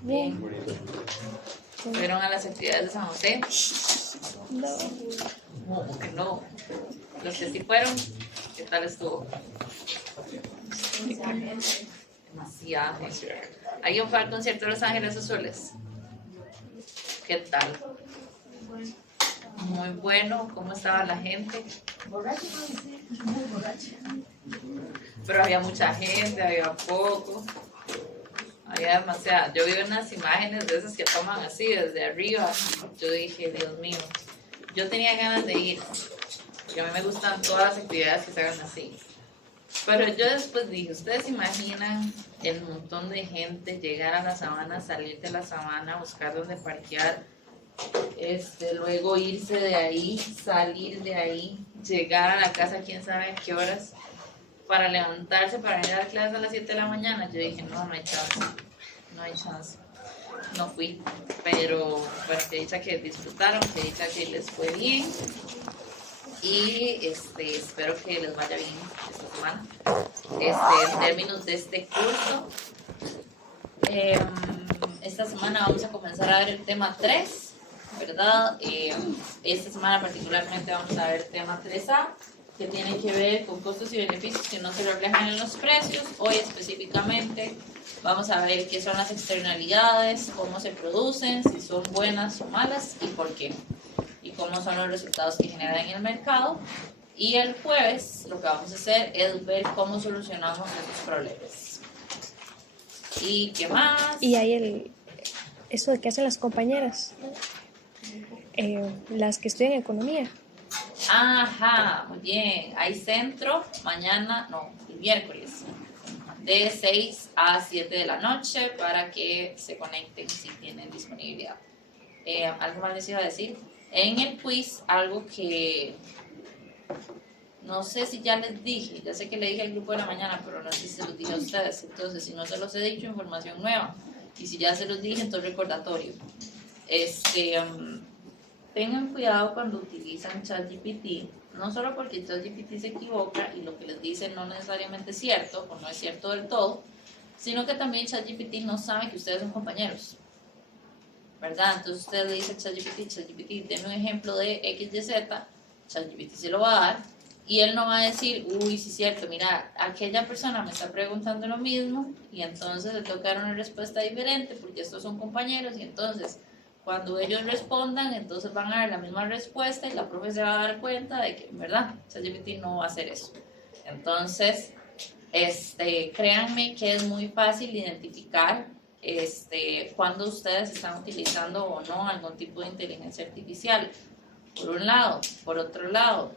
Bien. ¿Fueron a las actividades de San José? No. ¿Cómo que no? Los que sí fueron, ¿qué tal estuvo? Demasiada gente. ¿Alguien fue al concierto de Los Ángeles Azules? ¿Qué tal? Muy bueno. ¿Cómo estaba la gente? Muy borracha. Pero había mucha gente, había poco. Había demasiada. Yo vi unas imágenes de esas que toman así desde arriba. Yo dije, Dios mío, yo tenía ganas de ir. Porque a mí me gustan todas las actividades que se hagan así. Pero yo después dije, ¿ustedes se imaginan el montón de gente llegar a la sabana, salir de la sabana, buscar dónde parquear, luego irse de ahí, salir de ahí, llegar a la casa quién sabe a qué horas, para levantarse, para ir a dar clases a las 7 de la mañana? Yo dije, no hay chance, no hay chance. No fui, pero bueno, que dicha que disfrutaron, que dicha que les fue bien. Y espero que les vaya bien esta semana. En términos de este curso, esta semana vamos a comenzar a ver el tema 3, ¿verdad? Esta semana particularmente vamos a ver el tema 3A, que tiene que ver con costos y beneficios que no se reflejan en los precios. Hoy específicamente vamos a ver qué son las externalidades, cómo se producen, si son buenas o malas y por qué, y cómo son los resultados que generan en el mercado. Y el jueves lo que vamos a hacer es ver cómo solucionamos esos problemas. ¿Y qué más? Y hay eso de que hacen las compañeras, las que estudian economía. Ajá, muy bien. Hay centro mañana, no, el miércoles, de 6 a 7 de la noche para que se conecten si tienen disponibilidad. ¿Algo más les iba a decir? En el quiz, algo que no sé si ya les dije, ya sé que le dije al grupo de la mañana, pero no sé si se los dije a ustedes. Entonces, si no se los he dicho, información nueva. Y si ya se los dije, entonces recordatorio. Tengan cuidado cuando utilizan ChatGPT, no solo porque ChatGPT se equivoca y lo que les dice no necesariamente es cierto o no es cierto del todo, sino que también ChatGPT no sabe que ustedes son compañeros, ¿verdad? Entonces usted le dice a ChatGPT, denme un ejemplo de X, Y, Z, ChatGPT se lo va a dar y él no va a decir, uy, sí es cierto, mira, aquella persona me está preguntando lo mismo y entonces le toca dar una respuesta diferente porque estos son compañeros y entonces cuando ellos respondan, entonces van a dar la misma respuesta y la profe se va a dar cuenta de que, en verdad, ChatGPT no va a hacer eso. Entonces, créanme que es muy fácil identificar cuando ustedes están utilizando o no algún tipo de inteligencia artificial. Por un lado. Por otro lado,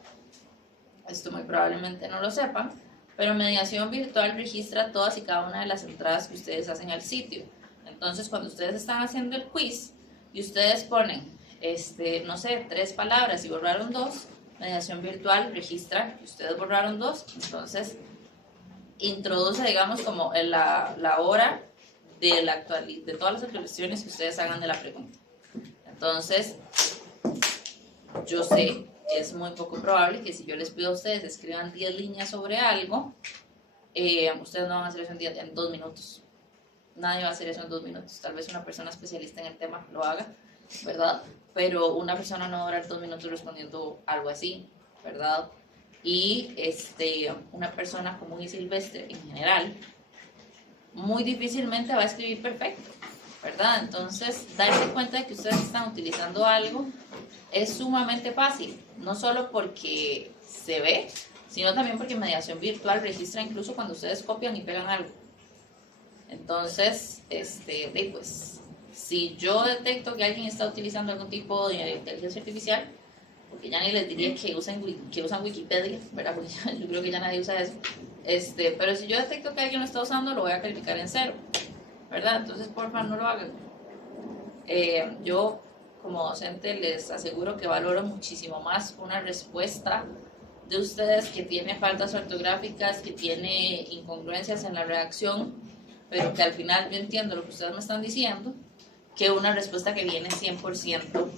esto muy probablemente no lo sepan, pero Mediación Virtual registra todas y cada una de las entradas que ustedes hacen al sitio. Entonces, cuando ustedes están haciendo el quiz y ustedes ponen, no sé, 3 palabras y borraron 2, Mediación Virtual registra que ustedes borraron 2, entonces introduce, digamos, como la hora de todas las actualizaciones que ustedes hagan de la pregunta. Entonces, yo sé, es muy poco probable que si yo les pido a ustedes escriban 10 líneas sobre algo, ustedes no van a hacer eso en 2 minutos. Nadie va a hacer eso en 2 minutos. Tal vez una persona especialista en el tema lo haga, ¿verdad? Pero una persona no va a durar 2 minutos respondiendo algo así, ¿verdad? Y una persona común y silvestre en general muy difícilmente va a escribir perfecto, ¿verdad? Entonces, darse cuenta de que ustedes están utilizando algo es sumamente fácil, no solo porque se ve, sino también porque Mediación Virtual registra incluso cuando ustedes copian y pegan algo. Entonces, pues, si yo detecto que alguien está utilizando algún tipo de inteligencia artificial, porque ya ni les diría que usan Wikipedia, ¿verdad? Porque yo creo que ya nadie usa eso. Pero si yo detecto que alguien lo está usando, lo voy a calificar en 0, ¿verdad? Entonces, por favor, no lo hagan. Yo, como docente, les aseguro que valoro muchísimo más una respuesta de ustedes que tiene faltas ortográficas, que tiene incongruencias en la redacción, pero que al final yo entiendo lo que ustedes me están diciendo, que una respuesta que viene 100%,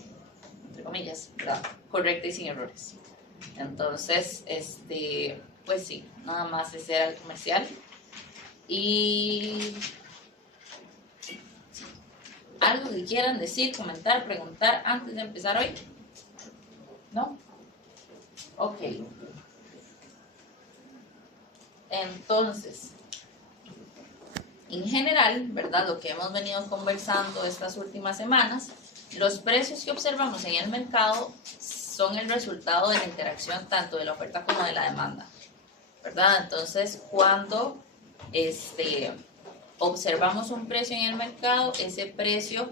entre comillas, ¿verdad?, correcta y sin errores. Entonces, pues sí, nada más ese era el comercial. Y ¿Algo que quieran decir, comentar, preguntar antes de empezar hoy? ¿No? Ok. Entonces, en general, ¿verdad? Lo que hemos venido conversando estas últimas semanas, los precios que observamos en el mercado son el resultado de la interacción tanto de la oferta como de la demanda, ¿verdad? Entonces, cuando observamos un precio en el mercado, ese precio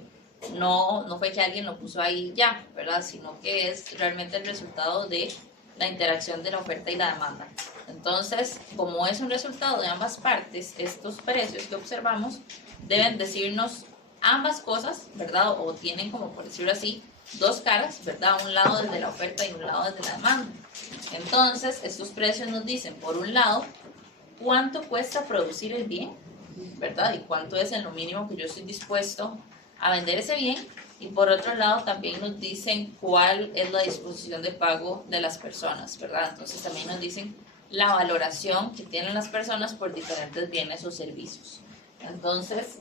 no fue que alguien lo puso ahí ya, ¿verdad? Sino que es realmente el resultado de la interacción de la oferta y la demanda. Entonces, como es un resultado de ambas partes, estos precios que observamos deben decirnos ambas cosas, ¿verdad? O tienen, como por decirlo así, dos caras, ¿verdad? Un lado desde la oferta y un lado desde la demanda. Entonces, estos precios nos dicen, por un lado, cuánto cuesta producir el bien, ¿verdad? Y cuánto es en lo mínimo que yo estoy dispuesto a vender ese bien. Y por otro lado, también nos dicen cuál es la disposición de pago de las personas, ¿verdad? Entonces, también nos dicen la valoración que tienen las personas por diferentes bienes o servicios. Entonces,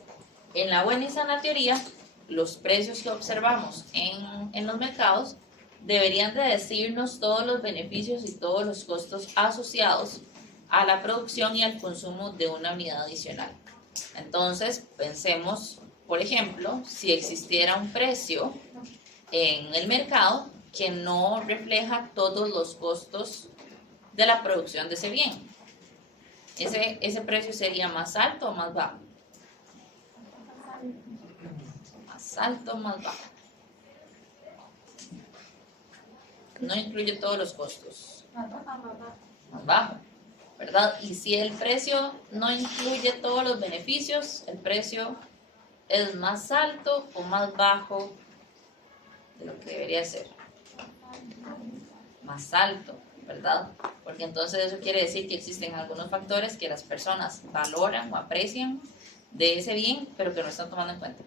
en la buena y sana teoría, los precios que observamos en los mercados deberían de decirnos todos los beneficios y todos los costos asociados a la producción y al consumo de una unidad adicional. Entonces, pensemos, por ejemplo, si existiera un precio en el mercado que no refleja todos los costos de la producción de ese bien. ¿Ese precio sería más alto o más bajo? Más alto o más bajo. No incluye todos los costos. Más bajo, ¿verdad? Y si el precio no incluye todos los beneficios, el precio es más alto o más bajo de lo que debería ser. Más alto, ¿verdad? Porque entonces eso quiere decir que existen algunos factores que las personas valoran o aprecian de ese bien, pero que no están tomando en cuenta,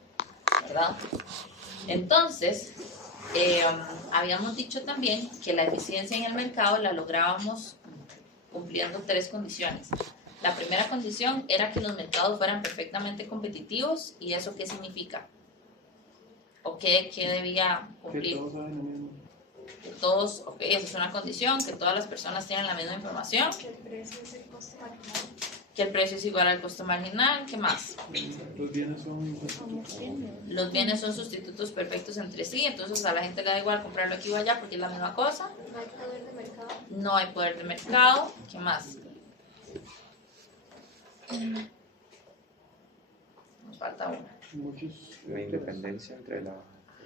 ¿verdad? Entonces, habíamos dicho también que la eficiencia en el mercado la lográbamos cumpliendo 3 condiciones. La primera condición era que los mercados fueran perfectamente competitivos. ¿Y eso qué significa? ¿O qué debía cumplir? Que todos, ok, esa es una condición, que todas las personas tienen la misma información. Que el precio es el costo marginal. Que el precio es igual al costo marginal. ¿Qué más? Los bienes son sustitutos perfectos entre sí, entonces a la gente le da igual comprarlo aquí o allá porque es la misma cosa. No hay poder de mercado. No hay poder de mercado. ¿Qué más? Nos falta una. La independencia entre la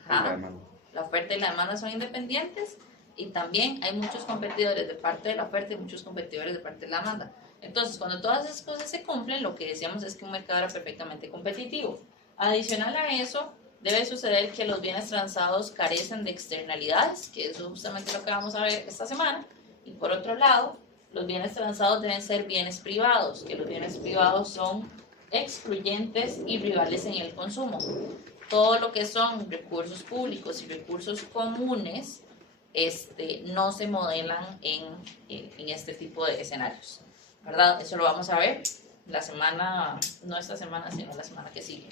demanda. La oferta y la demanda son independientes y también hay muchos competidores de parte de la oferta y muchos competidores de parte de la demanda. Entonces, cuando todas esas cosas se cumplen, lo que decíamos es que un mercado era perfectamente competitivo. Adicional a eso, debe suceder que los bienes transados carecen de externalidades, que eso es justamente lo que vamos a ver esta semana. Y por otro lado, los bienes transados deben ser bienes privados, que los bienes privados son excluyentes y rivales en el consumo. Todo lo que son recursos públicos y recursos comunes no se modelan en este tipo de escenarios, ¿verdad? Eso lo vamos a ver la semana, no esta semana, sino la semana que sigue.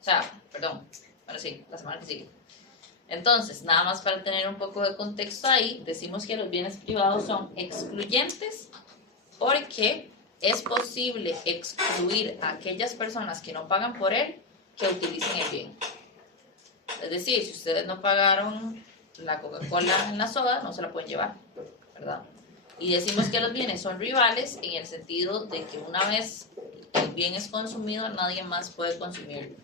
O sea, perdón, bueno sí, la semana que sigue. Entonces, nada más para tener un poco de contexto ahí, decimos que los bienes privados son excluyentes porque es posible excluir a aquellas personas que no pagan por él que utilicen el bien. Es decir, si ustedes no pagaron la Coca-Cola en la soda, no se la pueden llevar, ¿verdad? Y decimos que los bienes son rivales en el sentido de que una vez el bien es consumido, nadie más puede consumirlo.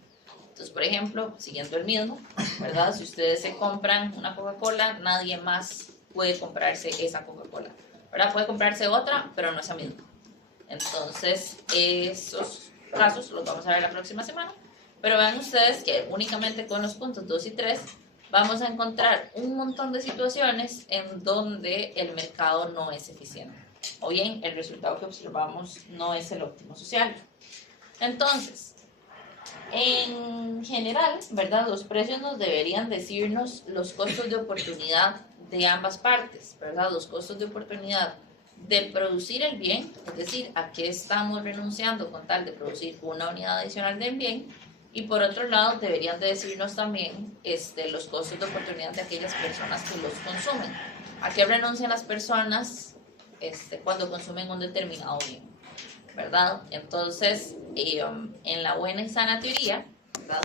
Entonces, por ejemplo, siguiendo el mismo, ¿verdad? Si ustedes se compran una Coca-Cola, nadie más puede comprarse esa Coca-Cola, ¿verdad? Puede comprarse otra, pero no esa misma. Entonces, esos casos los vamos a ver la próxima semana. Pero vean ustedes que únicamente con los puntos 2 y 3 vamos a encontrar un montón de situaciones en donde el mercado no es eficiente. O bien, el resultado que observamos no es el óptimo social. Entonces, en general, ¿verdad? Los precios nos deberían decirnos los costos de oportunidad de ambas partes, ¿verdad? Los costos de oportunidad de producir el bien, es decir, a qué estamos renunciando con tal de producir una unidad adicional del bien, Y por otro lado, deberían de decirnos también los costos de oportunidad de aquellas personas que los consumen. ¿A qué renuncian las personas cuando consumen un determinado bien? ¿Verdad? Entonces, en la buena y sana teoría, ¿verdad?,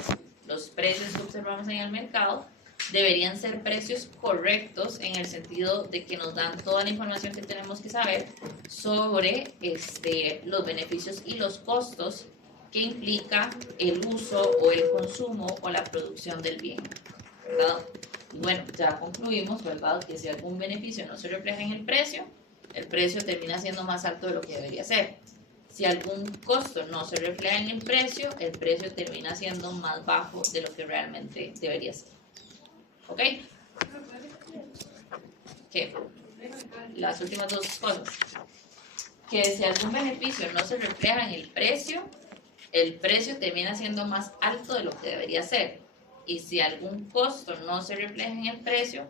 los precios que observamos en el mercado deberían ser precios correctos en el sentido de que nos dan toda la información que tenemos que saber sobre los beneficios y los costos que implica el uso o el consumo o la producción del bien, ¿verdad? Y bueno, ya concluimos, ¿verdad?, que si algún beneficio no se refleja en el precio termina siendo más alto de lo que debería ser. Si algún costo no se refleja en el precio termina siendo más bajo de lo que realmente debería ser. ¿Ok? ¿Qué? Las últimas dos cosas. Que si algún beneficio no se refleja en el precio termina siendo más alto de lo que debería ser. Y si algún costo no se refleja en el precio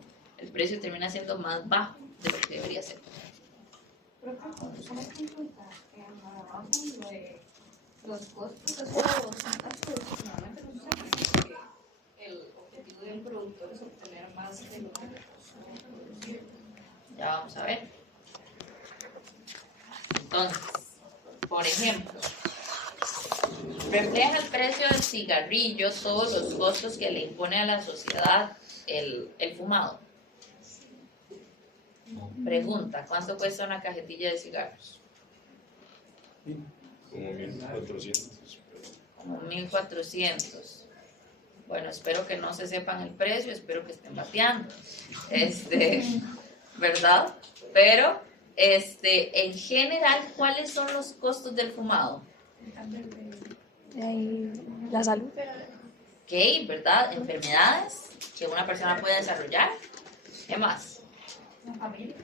termina siendo más bajo de lo que debería ser. Pero una consulta, abajo de los costos, eso normalmente no se sabe, porque el objetivo del productor es obtener más de lo que produce. Ya vamos a ver. Entonces, por ejemplo, refleja el precio del cigarrillo todos los costos que le impone a la sociedad el fumado. Pregunta, ¿cuánto cuesta una cajetilla de cigarros? Como 1400. Como 1400. Bueno, espero que no se sepan el precio, espero que estén bateando. ¿Verdad? Pero, en general, ¿cuáles son los costos del fumado? La salud. Ok, ¿verdad? Enfermedades que una persona puede desarrollar. ¿Qué más? La familia.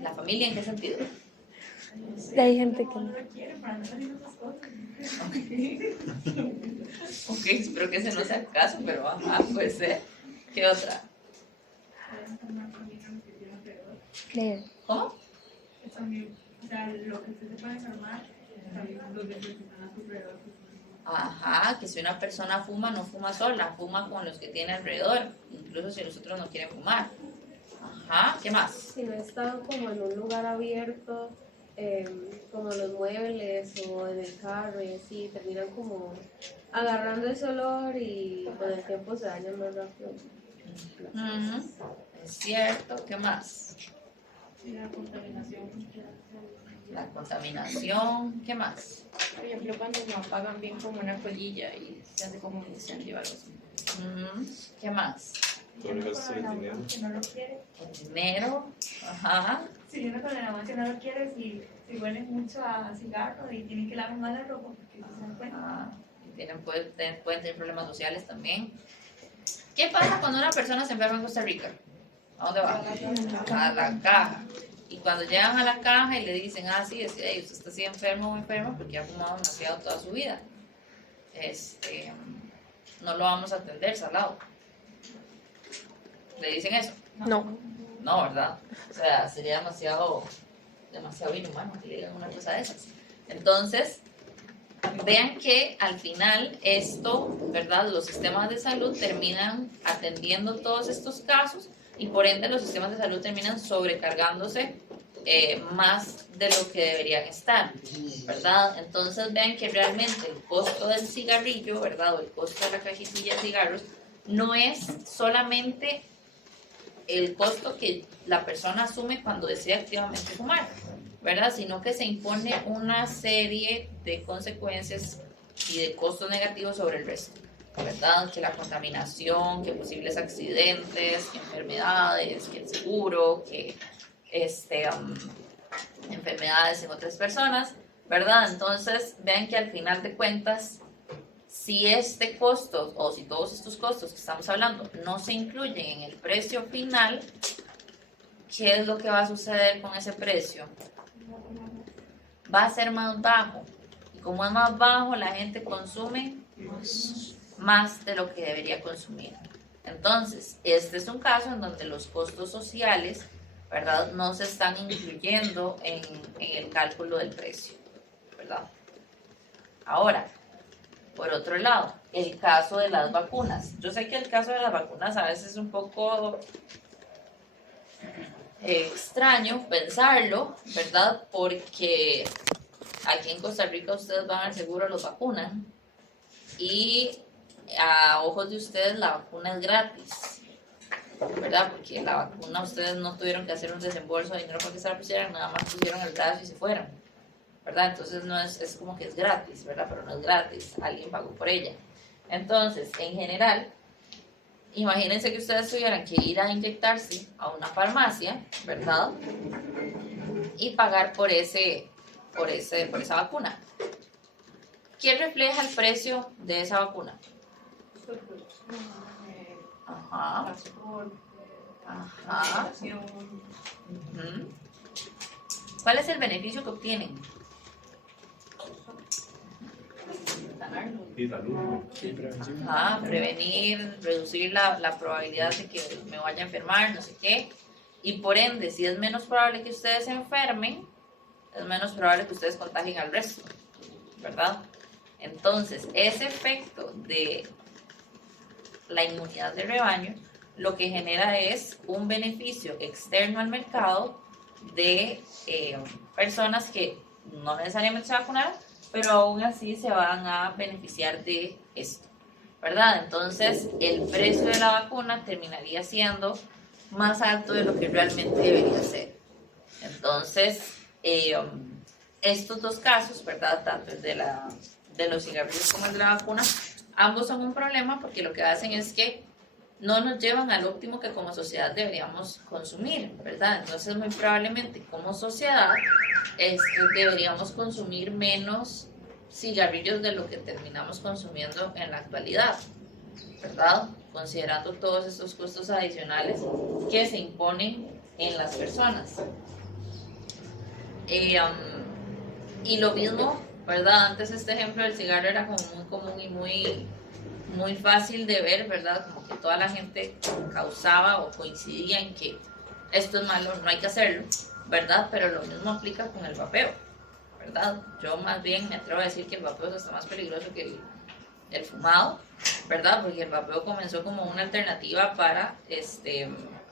¿La familia en qué sentido? Y hay gente que No no. lo quiere para no hacer esas cosas. Ok, espero que ese no sea el caso, pero ajá, puede ser. ¿Qué otra? Leer. ¿Cómo? También, o sea, lo que usted se puede enfermar, también los que están a su alrededor. Ajá, que si una persona fuma, no fuma sola, fuma con los que tiene alrededor, incluso si los otros no quieren fumar. Ajá, ¿qué más? Si no están como en un lugar abierto, como los muebles o en el carro y así, terminan como agarrando ese olor y con el tiempo se dañan más rápido. Ujú, es cierto, ¿qué más? Y la contaminación. La contaminación, ¿qué más? Por ejemplo, cuando no apagan bien como una colilla y se hace como un incendio o algo así. Ujú, ¿qué más? Todo el gasto de dinero. Que no lo quiere. El dinero, ajá, Si viene con el amor que no lo quiere, si huele mucho a cigarro y tienen que lavar más la ropa, porque si se dan cuenta. ah, pueden tener problemas sociales también. ¿Qué pasa cuando una persona se enferma en Costa Rica? ¿A dónde va? A la caja. Y cuando llegan a la caja y le dicen, sí, usted está así enfermo o enferma porque ha fumado demasiado toda su vida, no lo vamos a atender, salado. ¿Le dicen eso? No. No, ¿verdad? O sea, sería demasiado inhumano que le digan una cosa de esas. Entonces, vean que al final esto, ¿verdad? Los sistemas de salud terminan atendiendo todos estos casos y por ende los sistemas de salud terminan sobrecargándose más de lo que deberían estar, ¿verdad? Entonces vean que realmente el costo del cigarrillo, ¿verdad? O el costo de la cajetilla de cigarros no es solamente el costo que la persona asume cuando decide activamente fumar, ¿verdad? Sino que se impone una serie de consecuencias y de costos negativos sobre el resto, ¿verdad? Que la contaminación, que posibles accidentes, que enfermedades, que el seguro, que enfermedades en otras personas, ¿verdad? Entonces, vean que al final de cuentas, si este costo o si todos estos costos que estamos hablando no se incluyen en el precio final, ¿qué es lo que va a suceder con ese precio? Va a ser más bajo. Y como es más bajo, la gente consume más de lo que debería consumir. Entonces, este es un caso en donde los costos sociales, ¿verdad?, no se están incluyendo en el cálculo del precio, ¿verdad? Ahora, Por otro lado, el caso de las vacunas. Yo sé que el caso de las vacunas a veces es un poco extraño pensarlo, ¿verdad? Porque aquí en Costa Rica ustedes van al seguro, los vacunan y a ojos de ustedes la vacuna es gratis, ¿verdad? Porque la vacuna ustedes no tuvieron que hacer un desembolso de dinero para que se la pusieran, nada más pusieron el brazo y se fueron, ¿verdad? Entonces no es como que es gratis, ¿verdad? Pero no es gratis, alguien pagó por ella. Entonces, en general, imagínense que ustedes tuvieran que ir a inyectarse a una farmacia, ¿verdad? Y pagar por esa vacuna. ¿Quién refleja el precio de esa vacuna? Ajá. Transporte, Ajá. alimentación. Ujú. ¿Cuál es el beneficio que obtienen? Y salud. Ajá, prevenir, reducir la probabilidad de que me vaya a enfermar, no sé qué. Y por ende, si es menos probable que ustedes se enfermen, es menos probable que ustedes contagien al resto, ¿verdad? Entonces, ese efecto de la inmunidad de rebaño lo que genera es un beneficio externo al mercado de personas que no necesariamente se vacunaron, pero aún así se van a beneficiar de esto, ¿verdad? Entonces, el precio de la vacuna terminaría siendo más alto de lo que realmente debería ser. Entonces, estos dos casos, ¿verdad? Tanto el de los cigarrillos como el de la vacuna, ambos son un problema porque lo que hacen es que no nos llevan al óptimo que como sociedad deberíamos consumir, ¿verdad? Entonces, muy probablemente como sociedad deberíamos consumir menos cigarrillos de lo que terminamos consumiendo en la actualidad, ¿verdad? Considerando todos estos costos adicionales que se imponen en las personas. Y lo mismo, ¿verdad? Antes este ejemplo del cigarro era como muy común y muy fácil de ver, ¿verdad? Como que toda la gente causaba o coincidía en que esto es malo, no hay que hacerlo, ¿verdad? Pero lo mismo aplica con el vapeo, ¿verdad? Yo más bien me atrevo a decir que el vapeo es hasta más peligroso que el fumado, ¿verdad? Porque el vapeo comenzó como una alternativa para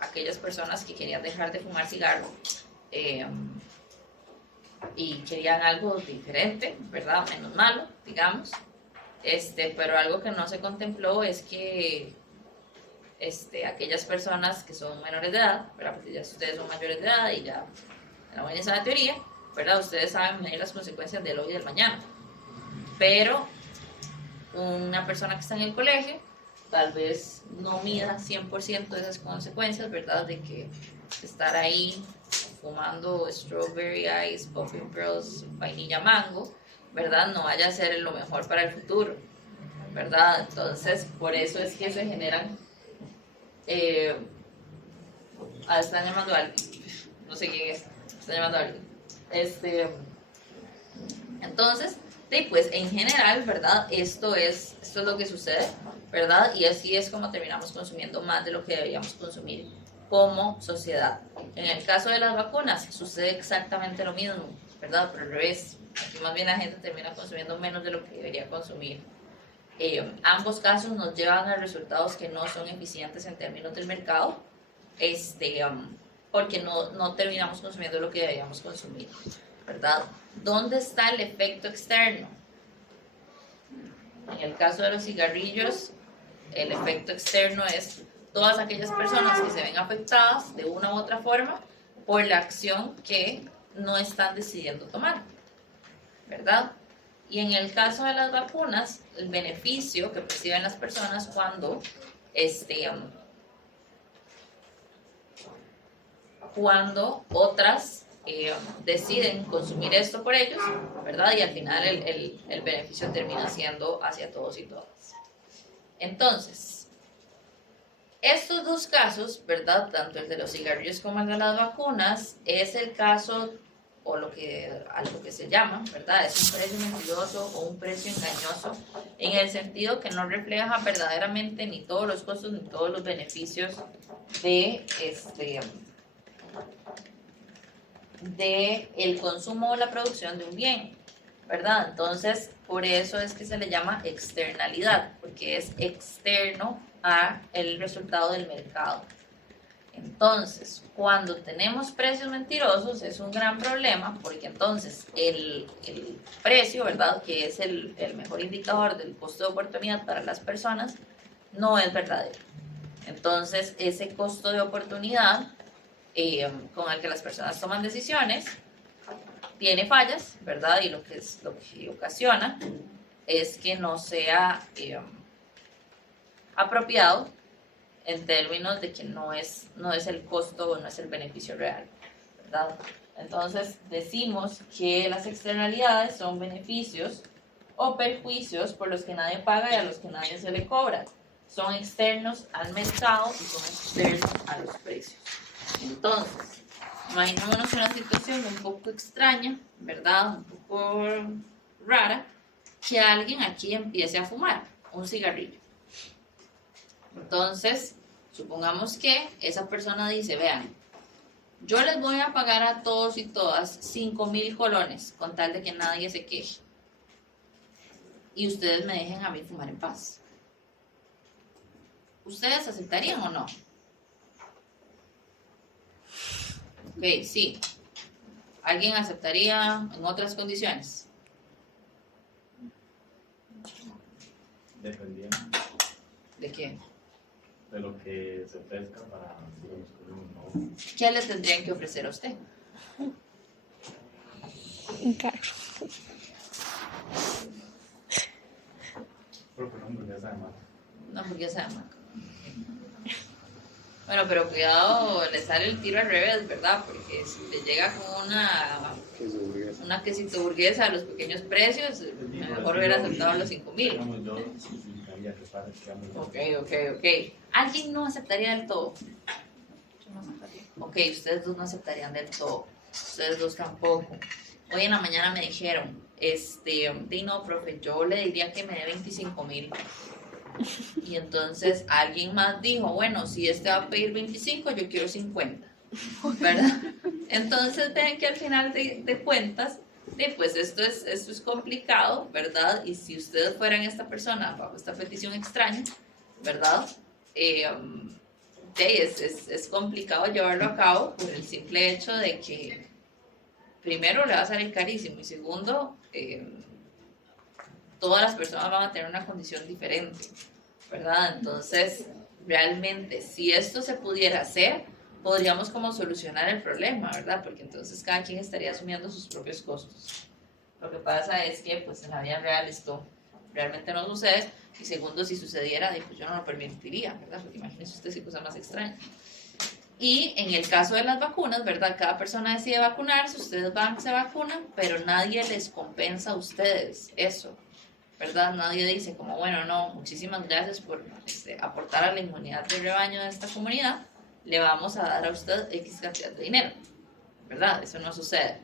aquellas personas que querían dejar de fumar cigarro y querían algo diferente, ¿verdad? Menos malo, digamos. Pero algo que no se contempló es que aquellas personas que son menores de edad, ¿verdad? Porque ya ustedes son mayores de edad y ya la buena esa teoría, ¿verdad? Ustedes saben medir las consecuencias del hoy y del mañana. Pero una persona que está en el colegio tal vez no mida 100% esas consecuencias, ¿verdad? De que estar ahí fumando strawberry ice, popping pearls, vainilla mango, ¿verdad? No vaya a ser lo mejor para el futuro, ¿verdad? Entonces, por eso es que se generan... están llamando a alguien, no sé quién es, están llamando a alguien. Entonces, pues en general, ¿verdad? Esto es lo que sucede, ¿verdad? Y así es como terminamos consumiendo más de lo que deberíamos consumir como sociedad. En el caso de las vacunas, sucede exactamente lo mismo, ¿verdad? Pero al revés. Aquí más bien la gente termina consumiendo menos de lo que debería consumir. Ambos casos nos llevan a resultados que no son eficientes en términos del mercado, porque no terminamos consumiendo lo que deberíamos consumir, ¿verdad? ¿Dónde está el efecto externo? En el caso de los cigarrillos, el efecto externo es todas aquellas personas que se ven afectadas de una u otra forma por la acción que no están decidiendo tomar, ¿verdad? Y en el caso de las vacunas, el beneficio que perciben las personas cuando otras deciden consumir esto por ellos, ¿verdad? Y al final el beneficio termina siendo hacia todos y todas. Entonces, estos dos casos, ¿verdad? Tanto el de los cigarrillos como el de las vacunas, es el caso o a lo que se llama, ¿verdad? Es un precio mentiroso o un precio engañoso, en el sentido que no refleja verdaderamente ni todos los costos ni todos los beneficios de el consumo o la producción de un bien, ¿verdad? Entonces, por eso es que se le llama externalidad, porque es externo a el resultado del mercado. Entonces, cuando tenemos precios mentirosos es un gran problema, porque entonces el precio, ¿verdad?, que es el mejor indicador del costo de oportunidad para las personas, no es verdadero. Entonces, ese costo de oportunidad con el que las personas toman decisiones tiene fallas, ¿verdad? Y lo que ocasiona es que no sea apropiado en términos de que no es el costo o no es el beneficio real, ¿verdad? Entonces decimos que las externalidades son beneficios o perjuicios por los que nadie paga y a los que nadie se le cobra. Son externos al mercado y son externos a los precios. Entonces, imaginémonos una situación un poco extraña, ¿verdad? Un poco rara, que alguien aquí empiece a fumar un cigarrillo. Entonces, supongamos que esa persona dice, vean, yo les voy a pagar a todos y todas 5,000 colones con tal de que nadie se queje. Y ustedes me dejen a mí fumar en paz. ¿Ustedes aceptarían o no? Ok, sí. ¿Alguien aceptaría en otras condiciones? Dependiendo ¿De qué? de lo que se ofrezca para digamos, no. ¿Qué le tendrían que ofrecer a usted? Un carro. Pero una hamburguesa de mata. Una hamburguesa de hamaca. Bueno, pero cuidado, le sale el tiro al revés, ¿verdad? Porque si le llega con una quesito burguesa a los pequeños precios, mejor hubiera aceptado los 5,000. Digamos, yo justificaría que para que Ok. ¿Alguien no aceptaría del todo? Yo no aceptaría. Ok, ustedes dos no aceptarían del todo. Ustedes dos tampoco. Hoy en la mañana me dijeron, no, profe, yo le diría que me dé 25,000. Y entonces alguien más dijo, bueno, si va a pedir 25, yo quiero 50, ¿verdad? Entonces ven que al final de cuentas, pues esto es complicado, ¿verdad? Y si ustedes fueran esta persona bajo esta petición extraña, ¿verdad? Es complicado llevarlo a cabo por el simple hecho de que primero le va a salir carísimo y segundo, todas las personas van a tener una condición diferente, ¿verdad? Entonces, realmente, si esto se pudiera hacer, podríamos como solucionar el problema, ¿verdad? Porque entonces cada quien estaría asumiendo sus propios costos. Lo que pasa es que, pues, en la vida real esto realmente no sucede, y segundo, si sucediera, pues yo no lo permitiría, ¿verdad? Porque imagínense ustedes qué cosa más extraña. Y en el caso de las vacunas, ¿verdad? Cada persona decide vacunarse, ustedes van, se vacunan, pero nadie les compensa a ustedes eso, ¿verdad? Nadie dice como, bueno, no, muchísimas gracias por aportar a la inmunidad del rebaño de esta comunidad, le vamos a dar a usted X cantidad de dinero, ¿verdad? Eso no sucede.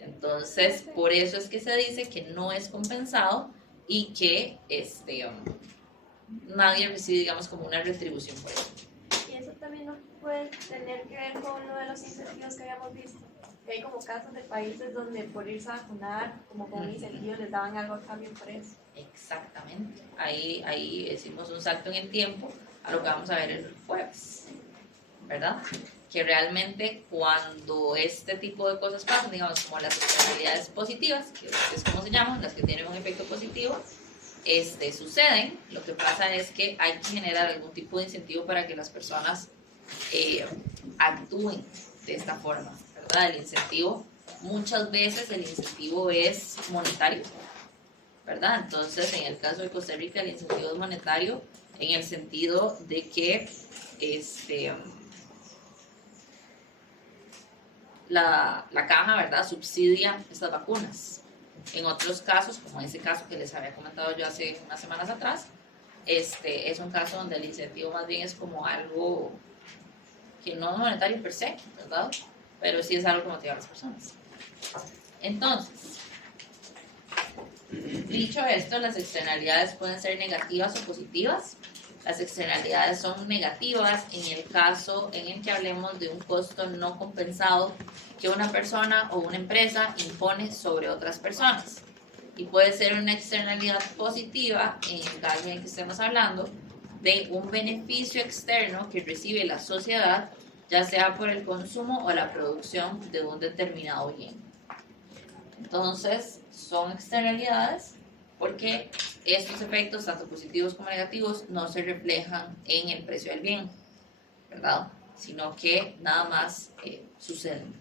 Entonces, por eso es que se dice que no es compensado y que nadie recibe, digamos, como una retribución por eso. Y eso también no puede tener que ver con uno de los incentivos que habíamos visto. Que hay como casos de países donde por irse a vacunar, como con un incentivo, les daban algo a cambio por eso. Exactamente. Ahí hicimos un salto en el tiempo a lo que vamos a ver el jueves, ¿verdad? Que realmente cuando este tipo de cosas pasan, digamos, como las externalidades positivas, que es como se llaman, las que tienen un efecto positivo, suceden, lo que pasa es que hay que generar algún tipo de incentivo para que las personas actúen de esta forma, ¿verdad? El incentivo, muchas veces el incentivo es monetario, ¿verdad? Entonces, en el caso de Costa Rica, el incentivo es monetario en el sentido de que la caja, ¿verdad?, subsidia estas vacunas. En otros casos, como ese caso que les había comentado yo hace unas semanas atrás, es un caso donde el incentivo más bien es como algo que no es monetario per se, ¿verdad? Pero sí es algo que motiva a las personas. Entonces, dicho esto, las externalidades pueden ser negativas o positivas. Las externalidades son negativas en el caso en el que hablemos de un costo no compensado que una persona o una empresa impone sobre otras personas. y puede ser una externalidad positiva en el caso en el que estemos hablando de un beneficio externo que recibe la sociedad, ya sea por el consumo o la producción de un determinado bien. Entonces, son externalidades porque estos efectos, tanto positivos como negativos, no se reflejan en el precio del bien, ¿verdad? Sino que nada más suceden.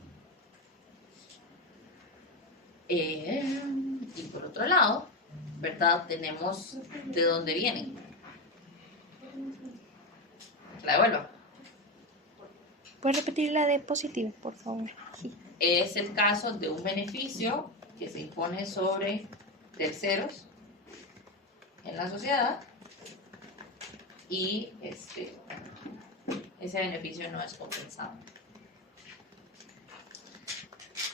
Y por otro lado, ¿verdad? Tenemos de dónde vienen. La devuelvo. ¿Puedes repetir la de positivo, por favor? Sí. Es el caso de un beneficio que se impone sobre terceros en la sociedad y ese beneficio no es compensado.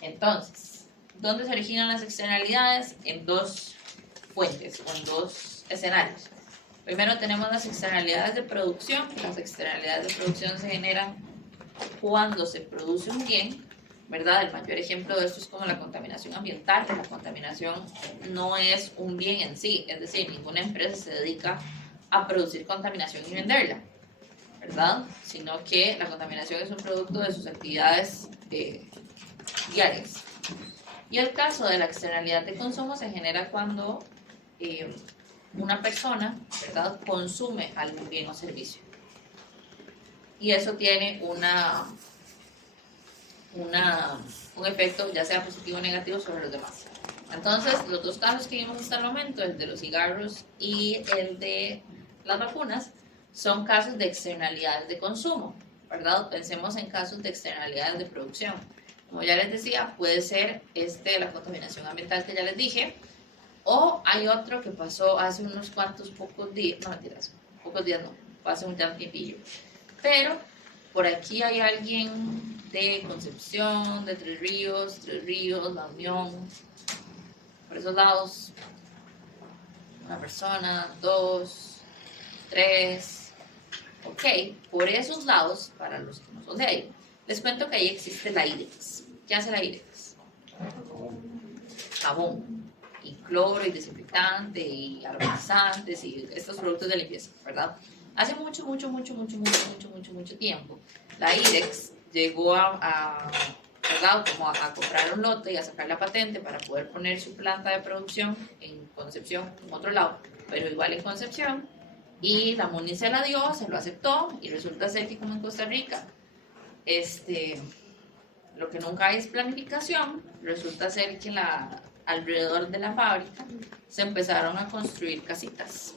Entonces, ¿dónde se originan las externalidades? En dos fuentes o en dos escenarios. Primero tenemos las externalidades de producción. Las externalidades de producción se generan cuando se produce un bien, ¿verdad? El mayor ejemplo de esto es como la contaminación ambiental. La contaminación no es un bien en sí, es decir, ninguna empresa se dedica a producir contaminación y venderla, ¿verdad? Sino que la contaminación es un producto de sus actividades diarias. Y el caso de la externalidad de consumo se genera cuando una persona, ¿verdad?, consume algún bien o servicio. Y eso tiene un efecto, ya sea positivo o negativo, sobre los demás. Entonces, los dos casos que vimos hasta el momento, el de los cigarros y el de las vacunas, son casos de externalidades de consumo, ¿verdad? Pensemos en casos de externalidades de producción. Como ya les decía, puede ser la contaminación ambiental que ya les dije, o hay otro que pasó hace unos cuantos pocos días, no mentiras, pocos días no, hace un tiempillo. Pero por aquí hay alguien de Concepción, de Tres Ríos, La Unión, por esos lados, una persona, 2, 3, ok, por esos lados, para los que no son de ahí, les cuento que ahí existe la IREX. ¿Qué hace la IREX? Jabón, y cloro, y desinfectante, y aromatizantes, y estos productos de limpieza, ¿verdad? Hace mucho tiempo, la IREX llegó ¿verdad?, como a comprar un lote y a sacar la patente para poder poner su planta de producción en Concepción, en otro lado, pero igual en Concepción, y la MUNI se la dio, se lo aceptó, y resulta ser que como en Costa Rica, lo que nunca hay es planificación, resulta ser que alrededor de la fábrica se empezaron a construir casitas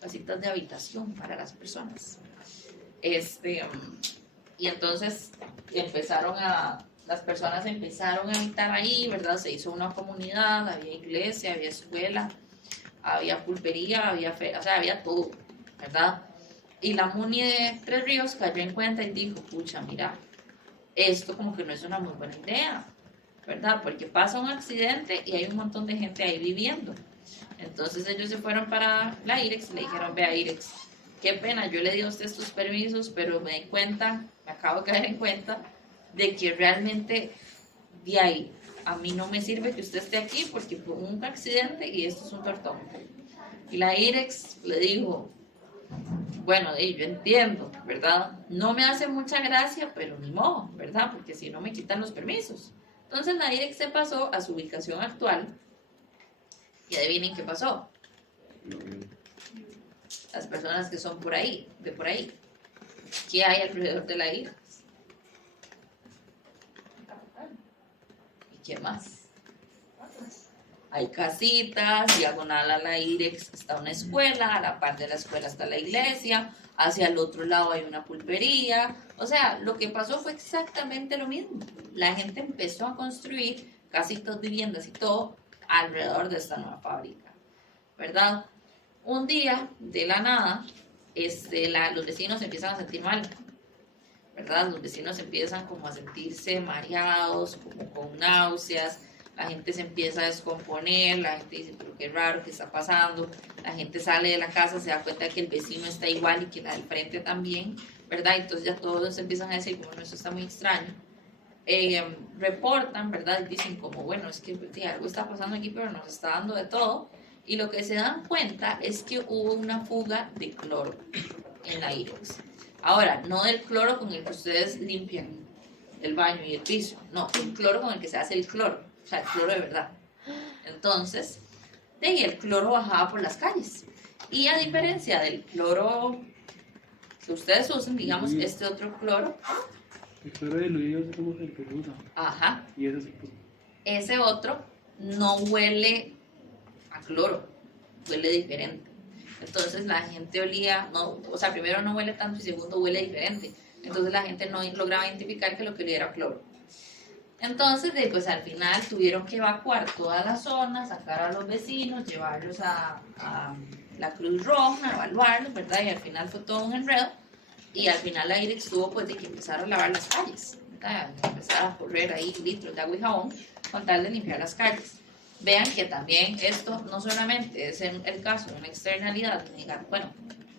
de habitación para las personas. Y entonces las personas empezaron a habitar ahí, ¿verdad? Se hizo una comunidad, había iglesia, había escuela, había pulpería, había todo, ¿verdad? Y la MUNI de Tres Ríos cayó en cuenta y dijo, pucha, mira, esto como que no es una muy buena idea, ¿verdad? Porque pasa un accidente y hay un montón de gente ahí viviendo. Entonces ellos se fueron para la IREX y le dijeron, vea IREX, qué pena, yo le di a usted estos permisos, pero me acabo de caer en cuenta de que realmente de ahí a mí no me sirve que usted esté aquí porque fue un accidente y esto es un cartón. Y la IREX le dijo, bueno, yo entiendo, ¿verdad? No me hace mucha gracia, pero ni modo, ¿verdad? Porque si no me quitan los permisos. Entonces la IREX se pasó a su ubicación actual y adivinen qué pasó. Las personas que son de por ahí, ¿qué hay alrededor de la IREX? ¿Y qué más? Hay casitas, diagonal a la IREX está una escuela, a la par de la escuela está la iglesia, hacia el otro lado hay una pulpería. O sea, lo que pasó fue exactamente lo mismo. La gente empezó a construir casitas, viviendas y todo alrededor de esta nueva fábrica, ¿verdad? Un día, de la nada, los vecinos empiezan a sentir mal, ¿verdad? Los vecinos empiezan como a sentirse mareados, como con náuseas. La gente se empieza a descomponer, la gente dice, pero qué raro, ¿qué está pasando? La gente sale de la casa, se da cuenta de que el vecino está igual y que la del frente también, ¿verdad? Entonces ya todos empiezan a decir, bueno, eso está muy extraño. reportan, ¿verdad? Dicen como, bueno, es que algo está pasando aquí, pero nos está dando de todo. Y lo que se dan cuenta es que hubo una fuga de cloro en la IREX. Ahora, no del cloro con el que ustedes limpian el baño y el piso, no, el cloro con el que se hace el cloro, o sea, el cloro de verdad. Entonces, de ahí el cloro bajaba por las calles. Y a diferencia del cloro que ustedes usan, digamos, este otro cloro, el cloro diluido es como el que se usa. ajá, Y ese es el que... ese otro no huele a cloro, huele diferente. Entonces la gente olía, no, o sea, primero no huele tanto y segundo huele diferente. Entonces la gente no lograba identificar que lo que olía era cloro. Entonces, pues al final tuvieron que evacuar toda la zona, sacar a los vecinos, llevarlos a la Cruz Roja, evaluarlos, ¿verdad? Y al final fue todo un enredo. Y al final la IREX tuvo pues de que empezar a lavar las calles, ¿verdad? Empezar a correr ahí litros de agua y jabón con tal de limpiar las calles. Vean que también esto no solamente es el caso de una externalidad, bueno,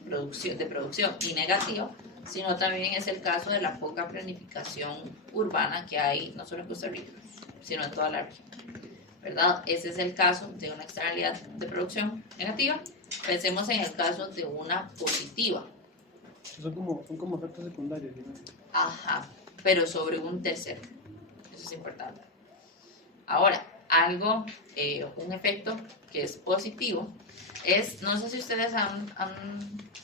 de producción y negativa, sino también es el caso de la poca planificación urbana que hay, no solo en Costa Rica, sino en toda la región, ¿verdad? Ese es el caso de una externalidad de producción negativa. Pensemos en el caso de una positiva. Son como efectos secundarios, ¿no? Ajá, pero sobre un tercero. Eso es importante. Ahora, un efecto que es positivo es, no sé si ustedes han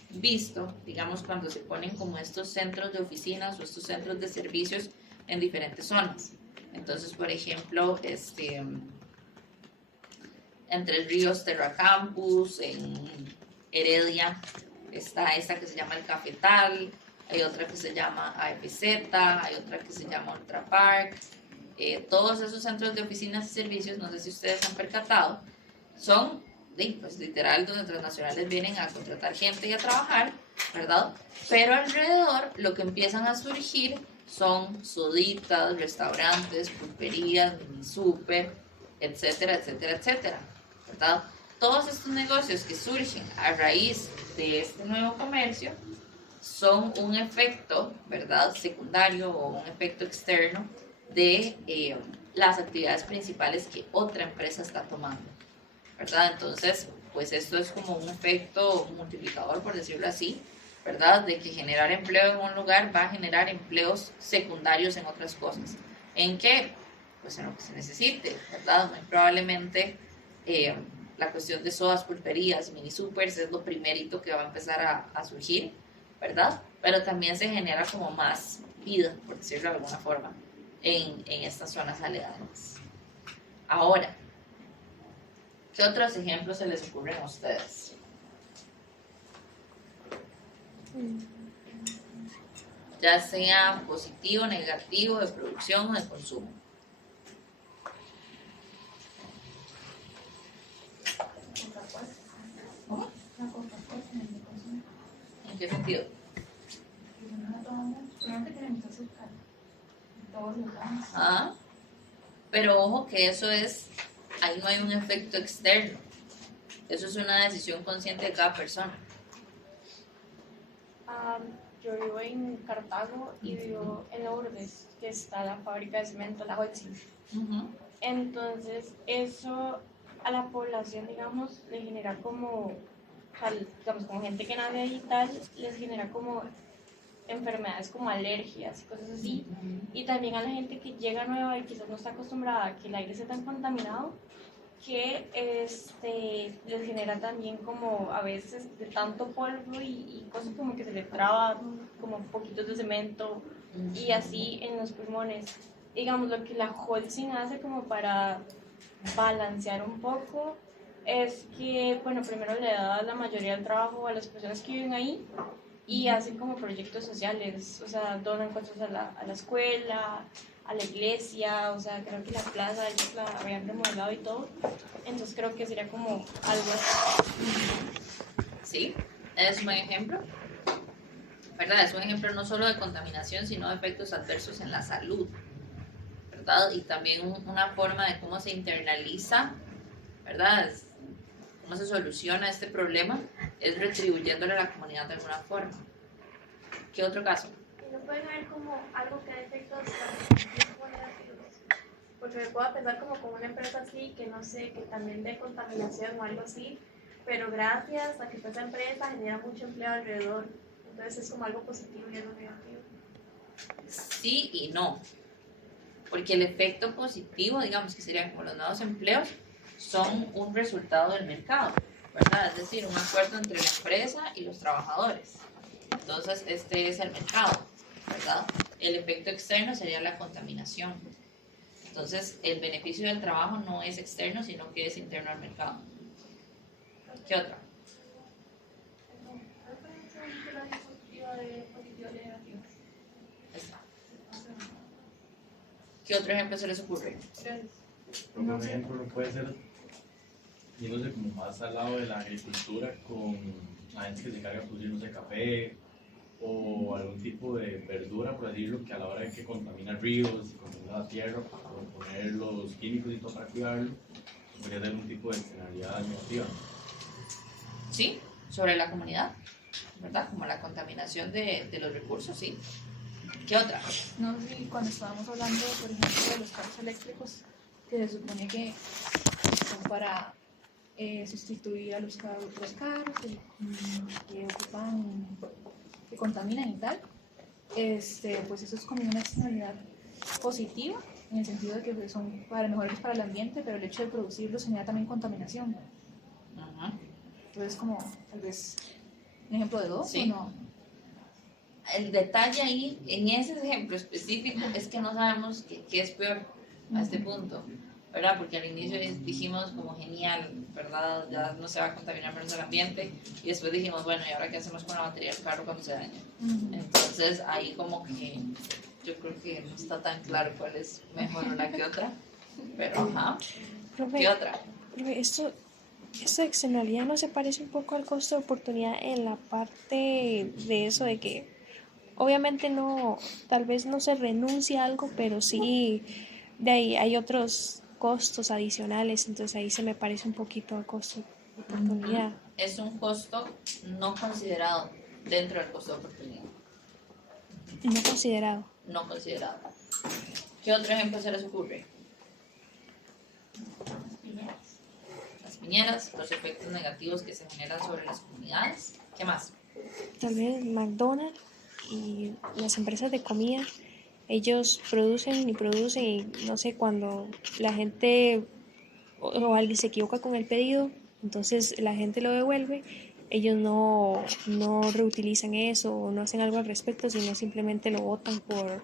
visto, digamos, cuando se ponen como estos centros de oficinas o estos centros de servicios en diferentes zonas. Entonces, por ejemplo, entre el Ríos Terra Campus, en Heredia, está esta que se llama el Cafetal, hay otra que se llama AFZ, hay otra que se llama Ultra Park. Todos esos centros de oficinas y servicios, no sé si ustedes han percatado, son pues, literal donde transnacionales vienen a contratar gente y a trabajar, ¿verdad? Pero alrededor lo que empiezan a surgir son soditas, restaurantes, pulperías, mini super, etcétera, etcétera, etcétera, ¿verdad? Todos estos negocios que surgen a raíz de este nuevo comercio son un efecto, ¿verdad?, secundario o un efecto externo de las actividades principales que otra empresa está tomando, ¿verdad? Entonces, pues esto es como un efecto multiplicador, por decirlo así, ¿verdad? De que generar empleo en un lugar va a generar empleos secundarios en otras cosas. ¿En qué? Pues en lo que se necesite, ¿verdad? Muy probablemente la cuestión de sodas, pulperías, mini supers es lo primerito que va a empezar a surgir, ¿verdad? Pero también se genera como más vida, por decirlo de alguna forma, en estas zonas aledañas. Ahora, ¿qué otros ejemplos se les ocurren a ustedes? Ya sea positivo, negativo, de producción o de consumo. ¿Cómo? ¿En qué sentido? Ah, pero ojo que eso es, ahí no hay un efecto externo, eso es una decisión consciente de cada persona. Yo vivo en Cartago y vivo en Lourdes, que está la fábrica de cemento, la Holcim. Entonces, eso a la población, digamos, le genera como, digamos, como gente que nace ahí y tal, les genera como enfermedades como alergias y cosas así. Y también a la gente que llega nueva y quizás no está acostumbrada a que el aire esté tan contaminado, que les genera también como a veces de tanto polvo y cosas como que se le traba como poquitos de cemento y así en los pulmones. Digamos, lo que la Holcim hace como para balancear un poco es que, bueno, primero le da la mayoría del trabajo a las personas que viven ahí y hacen como proyectos sociales, o sea, donan cosas a la escuela, a la iglesia, o sea, creo que la plaza ellos la habían remodelado y todo, entonces creo que sería como algo así. Sí, es un buen ejemplo, ¿verdad? Es un ejemplo no solo de contaminación, sino de efectos adversos en la salud, ¿verdad? Y también una forma de cómo se internaliza, ¿verdad? Cómo se soluciona este problema es retribuyéndole a la comunidad de alguna forma. ¿Qué otro caso? ¿No pueden ver como algo que da efectos porque me puedo pensar como con una empresa así, que no sé, que también de contaminación o algo así, pero gracias a que esa empresa genera mucho empleo alrededor, entonces es como algo positivo y algo negativo. Sí y no, porque el efecto positivo, digamos que serían como los nuevos empleos, son un resultado del mercado, ¿verdad? Es decir, un acuerdo entre la empresa y los trabajadores. Entonces, este es el mercado, ¿verdad? El efecto externo sería la contaminación. Entonces, el beneficio del trabajo no es externo, sino que es interno al mercado. ¿Qué otra? Esta. ¿Qué otro ejemplo se les ocurre? Por ejemplo, no puede ser yéndose como más al lado de la agricultura con la gente que se encarga de producir, no sé, café o algún tipo de verdura, por decirlo, que a la hora de que contamina ríos y contamina la tierra, por poner los químicos y todo para cuidarlo, podría ser un tipo de externalidad negativa. Sí, sobre la comunidad, ¿verdad? Como la contaminación de los recursos, sí. ¿Qué otra? No sé si cuando estábamos hablando, por ejemplo, de los carros eléctricos, que se supone que son para sustituir a los carros que ocupan, que contaminan y tal, pues eso es como una externalidad positiva, en el sentido de que son mejores para el ambiente, pero el hecho de producirlos genera también contaminación. Ajá. Entonces, como tal vez un ejemplo de dos, Sí. ¿o no? El detalle ahí, en ese ejemplo específico, es que no sabemos qué es peor a este punto, ¿verdad? Porque al inicio dijimos como genial, ¿verdad? Ya no se va a contaminar menos el ambiente, y después dijimos, bueno, ¿y ahora qué hacemos con la batería del carro cuando se daña? Entonces ahí como que yo creo que no está tan claro cuál es mejor una que otra, pero ajá. Profe, ¿Qué otra? profe, esta externalidad no se parece un poco al costo de oportunidad en la parte de eso de que obviamente no, tal vez no se renuncia a algo, pero sí de ahí hay otros costos adicionales, entonces ahí se me parece un poquito al costo de oportunidad. Es un costo no considerado dentro del costo de oportunidad. No considerado. No considerado. ¿Qué otro ejemplo se les ocurre? Las piñeras, los efectos negativos que se generan sobre las comunidades. ¿Qué más? Tal vez McDonald's y las empresas de comida, ellos producen y no sé, cuando la gente o alguien se equivoca con el pedido, entonces la gente lo devuelve, ellos no reutilizan eso o no hacen algo al respecto, sino simplemente lo botan por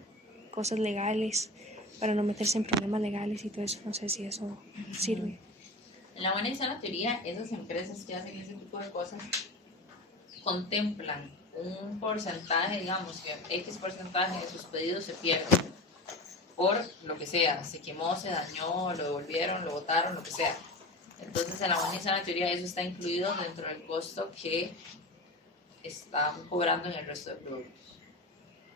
cosas legales para no meterse en problemas legales y todo eso. No sé si eso sirve. En la buena y sana teoría, esas empresas que hacen ese tipo de cosas contemplan un porcentaje, digamos que X porcentaje de sus pedidos se pierden por lo que sea, se quemó, se dañó, lo devolvieron, lo botaron, lo que sea. Entonces en la buena y sana teoría eso está incluido dentro del costo que están cobrando en el resto de productos.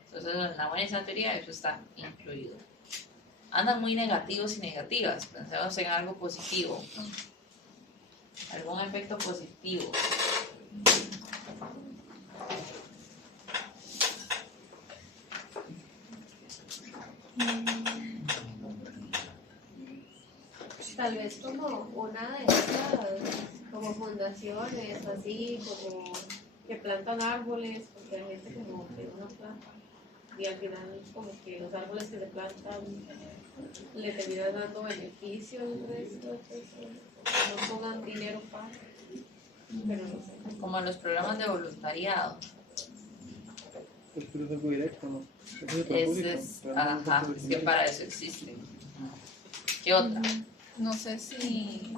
Entonces en la buena y sana teoría eso está incluido. Andan muy negativos y negativas, pensemos en algo positivo, algún efecto positivo. Tal vez como una de esas, como fundaciones, así como que plantan árboles, porque hay gente como que no planta, y al final como que los árboles que se plantan le terminan dando beneficio al resto, entonces no pongan dinero para, pero no sé. Como los programas de voluntariado. Pues pero es algo directo, ¿no? Eso es para Ese público, es, pero no ajá, para es que público. para eso existen. ¿Qué otra? No sé si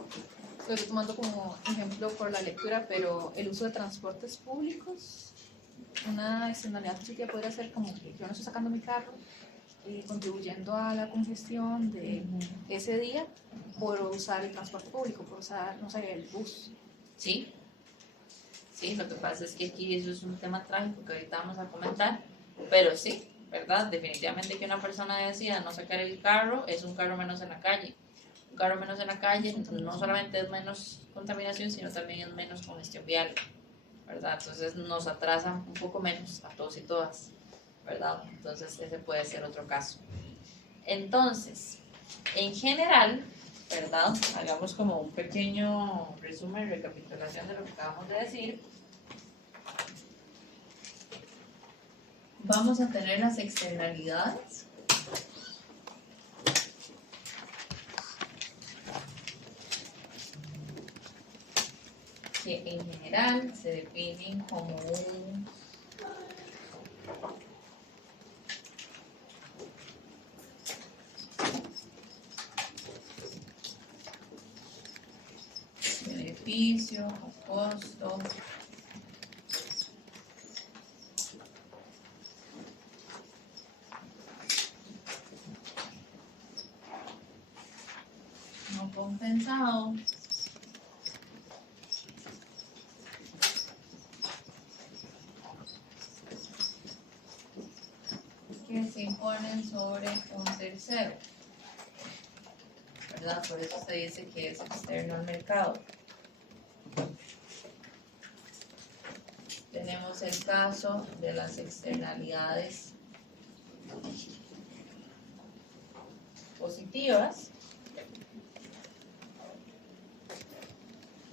lo estoy tomando como ejemplo por la lectura, pero el uso de transportes públicos, una externalidad positiva podría ser como que yo no estoy sacando mi carro, contribuyendo a la congestión de ese día por usar el transporte público, por usar, no sé, el bus. Sí, sí, lo que pasa es que aquí eso es un tema trágico que ahorita vamos a comentar, pero sí, ¿verdad? Definitivamente que una persona decida no sacar el carro es un carro menos en la calle. Un carro menos en la calle no solamente es menos contaminación, sino también es menos congestión vial, ¿verdad? Entonces nos atrasa un poco menos a todos y todas, ¿verdad? Entonces ese puede ser otro caso. Entonces, En general, ¿verdad? Hagamos como un pequeño resumen, recapitulación de lo que acabamos de decir. Vamos a tener las externalidades. Que en general se definen como un beneficio o costo no compensado que se imponen sobre un tercero, ¿verdad? Por eso se dice que es externo al mercado. Tenemos el caso de las externalidades positivas.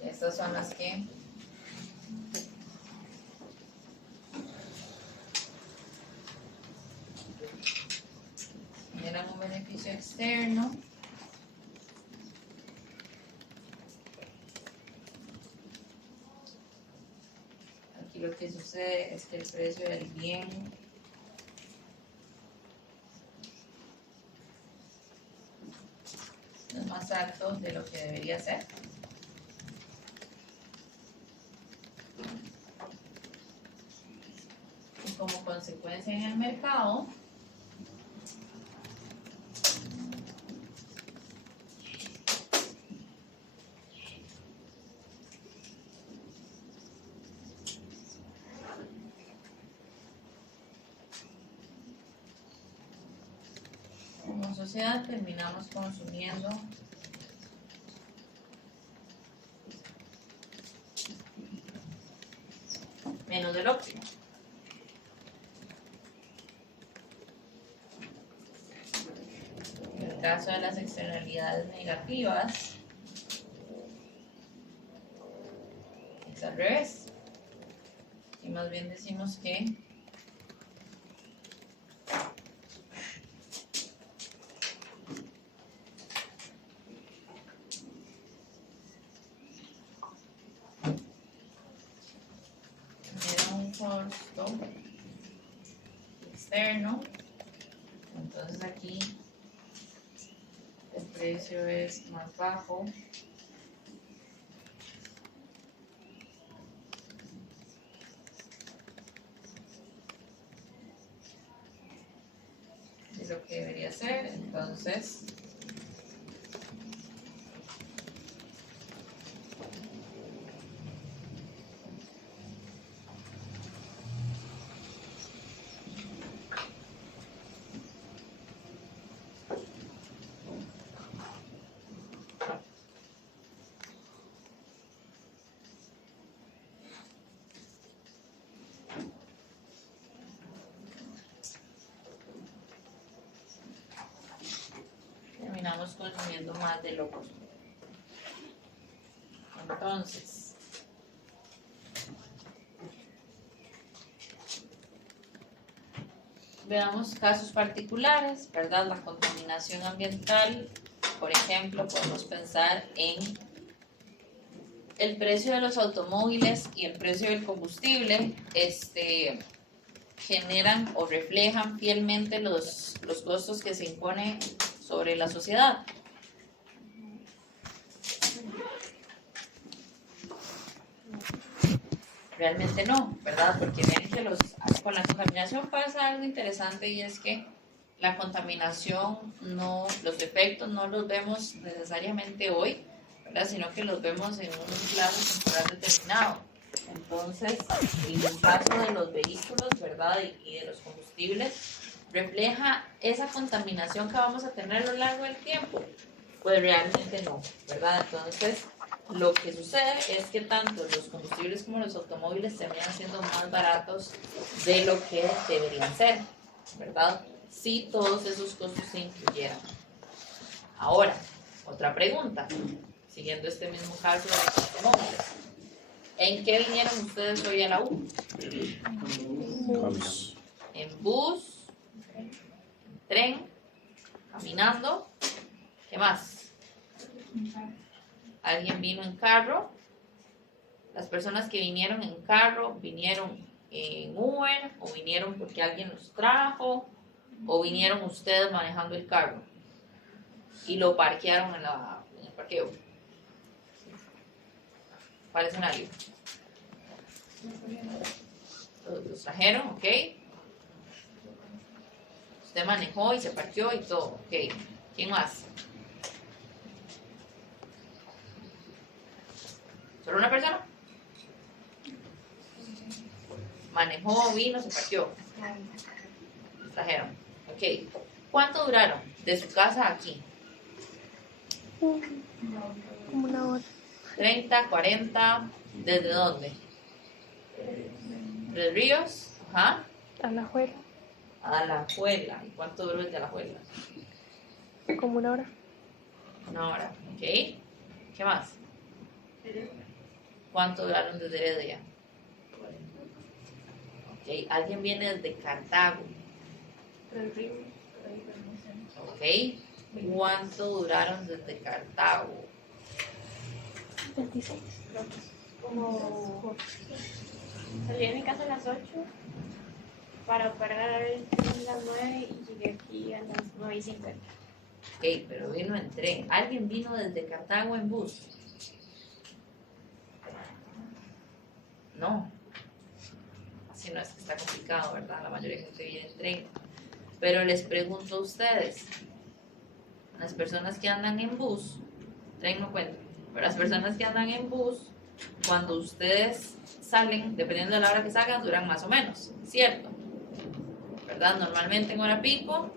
Estas son las que generan un beneficio externo. Aquí lo que sucede es que el precio del bien es más alto de lo que debería ser. Y como consecuencia en el mercado, como sociedad terminamos consumiendo menos del óptimo. En el caso de las externalidades negativas, es al revés. Y más bien decimos que costo externo, entonces aquí el precio es más bajo de lo que debería ser, entonces terminamos consumiendo más de lo costo. Entonces, veamos casos particulares, ¿verdad? La contaminación ambiental, por ejemplo, podemos pensar en el precio de los automóviles y el precio del combustible, generan o reflejan fielmente los costos que se imponen sobre la sociedad. Realmente no, ¿verdad? Porque ven que con la contaminación pasa algo interesante y es que la contaminación, los efectos no los vemos necesariamente hoy, ¿verdad? Sino que los vemos en un plazo temporal determinado. Entonces, en el caso de los vehículos, ¿verdad? Y de los combustibles, ¿refleja esa contaminación que vamos a tener a lo largo del tiempo? Pues realmente no, ¿verdad? Entonces, lo que sucede es que tanto los combustibles como los automóviles terminan siendo más baratos de lo que deberían ser, ¿verdad? Si todos esos costos se incluyeran. Ahora, otra pregunta, siguiendo este mismo cálculo de transporte. ¿En qué vinieron ustedes hoy a la U? Bus. En bus, en tren, caminando. ¿Qué más? ¿Alguien vino en carro? Las personas que vinieron en carro, ¿vinieron en Uber o vinieron porque alguien los trajo o vinieron ustedes manejando el carro y lo parquearon en el parqueo? ¿Cuál escenario? Los trajeron, ok. Usted manejó y se parqueó y todo, ok. ¿Quién más? ¿Solo una persona? Manejó, vino, se parqueó. Los trajeron, ok. ¿Cuánto duraron de su casa a aquí? Como una hora. 30, 40, ¿desde dónde? ¿De Ríos? Ajá. A la juega. A la Juela. ¿Y cuánto duró desde la Juela? Como una hora. Una hora, ok. ¿Qué más? ¿Cuánto duraron desde Heredia? Ok, alguien viene desde Cartago. Ok. ¿Cuánto duraron desde Cartago? 26. Como salí de mi casa a las 8 para parar el tren a las 9 y llegué aquí a las 9:50. Ok, pero vino en tren. ¿Alguien vino desde Cartago en bus? No. Así no es que está complicado, ¿verdad? La mayoría de gente viene en tren. Pero les pregunto a ustedes, las personas que andan en bus, tren no cuenta, pero las personas que andan en bus, cuando ustedes salen, dependiendo de la hora que salgan, duran más o menos, ¿cierto? ¿Verdad? Normalmente en hora pico,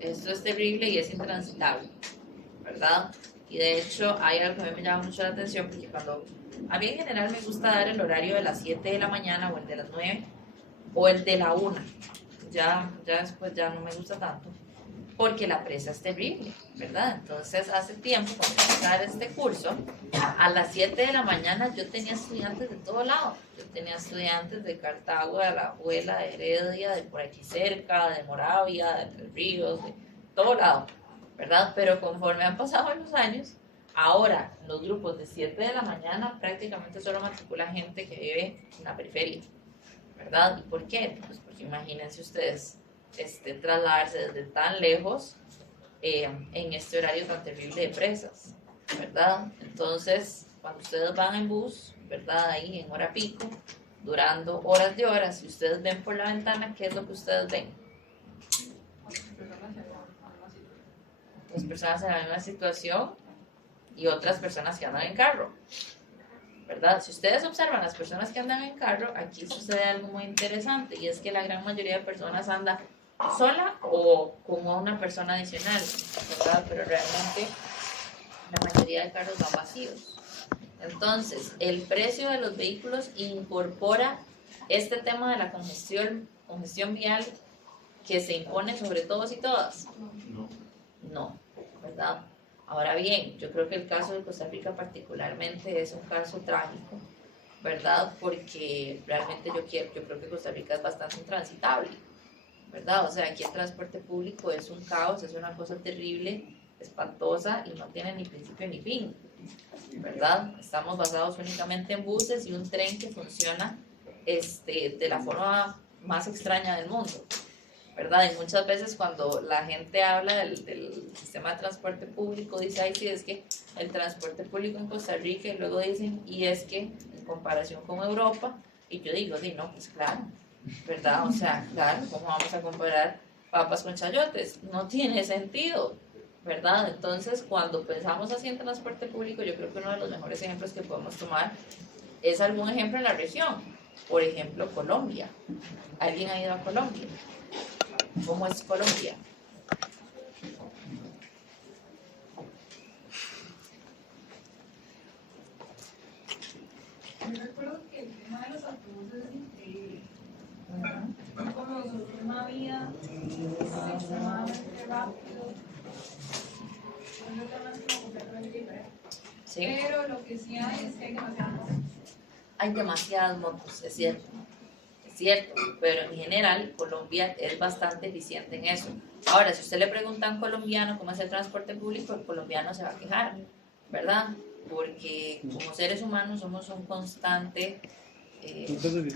esto es terrible y es intransitable, ¿verdad? Y de hecho hay algo que a mí me llama mucho la atención, porque cuando a mí en general me gusta dar el horario de las 7 de la mañana o el de las 9 o el de la 1, ya después ya no me gusta tanto, porque la presa es terrible, ¿verdad? Entonces hace tiempo, cuando empecé a dar este curso, a las 7 de la mañana yo tenía estudiantes de todo lado. Yo tenía estudiantes de Cartago, de La Juela, de Heredia, de por aquí cerca, de Moravia, de Tres Ríos, de todo lado, ¿verdad? Pero conforme han pasado los años, ahora los grupos de 7 de la mañana prácticamente solo matricula gente que vive en la periferia, ¿verdad? ¿Y por qué? Pues porque imagínense ustedes trasladarse desde tan lejos en este horario tan terrible de presas, ¿verdad? Entonces, cuando ustedes van en bus, ¿verdad? Ahí en hora pico, durando horas de horas, si ustedes ven por la ventana, ¿qué es lo que ustedes ven? Las personas en la misma situación y otras personas que andan en carro, ¿verdad? Si ustedes observan las personas que andan en carro, aquí sucede algo muy interesante, y es que la gran mayoría de personas anda sola o con una persona adicional, ¿verdad? Pero realmente la mayoría de carros van vacíos. Entonces, el precio de los vehículos incorpora este tema de la congestión vial que se impone sobre todos y todas. No, ¿verdad? Ahora bien, yo creo que el caso de Costa Rica particularmente es un caso trágico, ¿verdad? Porque realmente yo creo que Costa Rica es bastante intransitable, ¿verdad? O sea, aquí el transporte público es un caos, es una cosa terrible, espantosa y no tiene ni principio ni fin, ¿verdad? Estamos basados únicamente en buses y un tren que funciona de la forma más extraña del mundo, ¿verdad? Y muchas veces cuando la gente habla del sistema de transporte público, dice, ay, sí, es que el transporte público en Costa Rica, y luego dicen, y es que en comparación con Europa, y yo digo, sí, no, pues claro, ¿verdad? O sea, claro, ¿cómo vamos a comparar papas con chayotes? No tiene sentido, ¿verdad? Entonces, cuando pensamos así en transporte público, yo creo que uno de los mejores ejemplos que podemos tomar es algún ejemplo en la región. Por ejemplo, Colombia. ¿Alguien ha ido a Colombia? ¿Cómo es Colombia? Yo recuerdo que el tema de los autobuses es increíble. Como su forma de vida es extremadamente rápido. ese tema es como completamente diferente. ¿sí? Pero lo que sí hay es que hay demasiadas motos. Hay demasiadas motos, es cierto, pero en general Colombia es bastante eficiente en eso. Ahora, si usted le pregunta a un colombiano cómo es el transporte público, el colombiano se va a quejar, ¿verdad? Porque como seres humanos somos un constante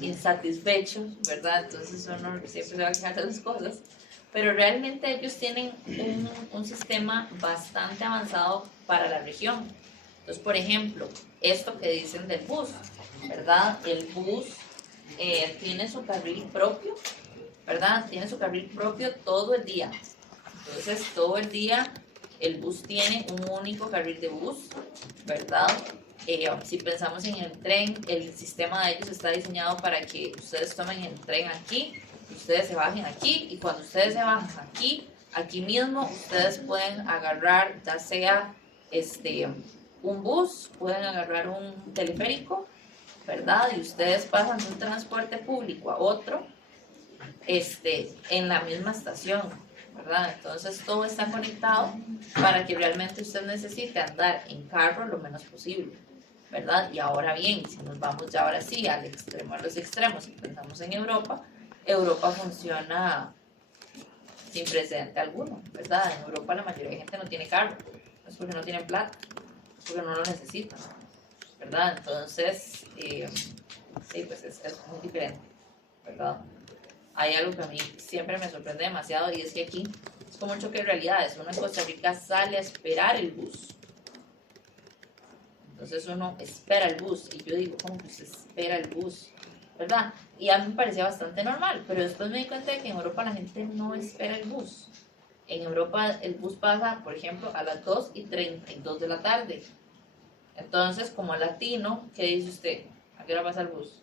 insatisfechos, ¿verdad? Entonces uno siempre se va a quejar de las cosas, pero realmente ellos tienen un sistema bastante avanzado para la región. Entonces, por ejemplo, esto que dicen del bus, ¿verdad? El bus tiene su carril propio, ¿verdad? Tiene su carril propio todo el día. Entonces, todo el día el bus tiene un único carril de bus, ¿verdad? Si pensamos en el tren, el sistema de ellos está diseñado para que ustedes tomen el tren aquí, ustedes se bajen aquí, y cuando ustedes se bajan aquí mismo, ustedes pueden agarrar ya sea un bus, pueden agarrar un teleférico, ¿verdad? Y ustedes pasan de un transporte público a otro en la misma estación, ¿verdad? Entonces todo está conectado para que realmente usted necesite andar en carro lo menos posible, ¿verdad? Y ahora bien, si nos vamos ya ahora sí al extremo de los extremos y pensamos en Europa, Europa funciona sin precedente alguno, ¿verdad? En Europa la mayoría de gente no tiene carro, no es porque no tienen plata, es porque no lo necesitan, ¿verdad? Entonces, sí, pues es muy diferente, ¿verdad? Hay algo que a mí siempre me sorprende demasiado, y es que aquí es como un choque de realidades. Uno en Costa Rica sale a esperar el bus, entonces uno espera el bus, y yo digo, ¿cómo que se espera el bus? ¿Verdad? Y a mí me parecía bastante normal, pero después me di cuenta de que en Europa la gente no espera el bus. En Europa el bus pasa, por ejemplo, a las 2:32 de la tarde. Entonces, como latino, ¿qué dice usted? ¿A qué hora pasa el bus?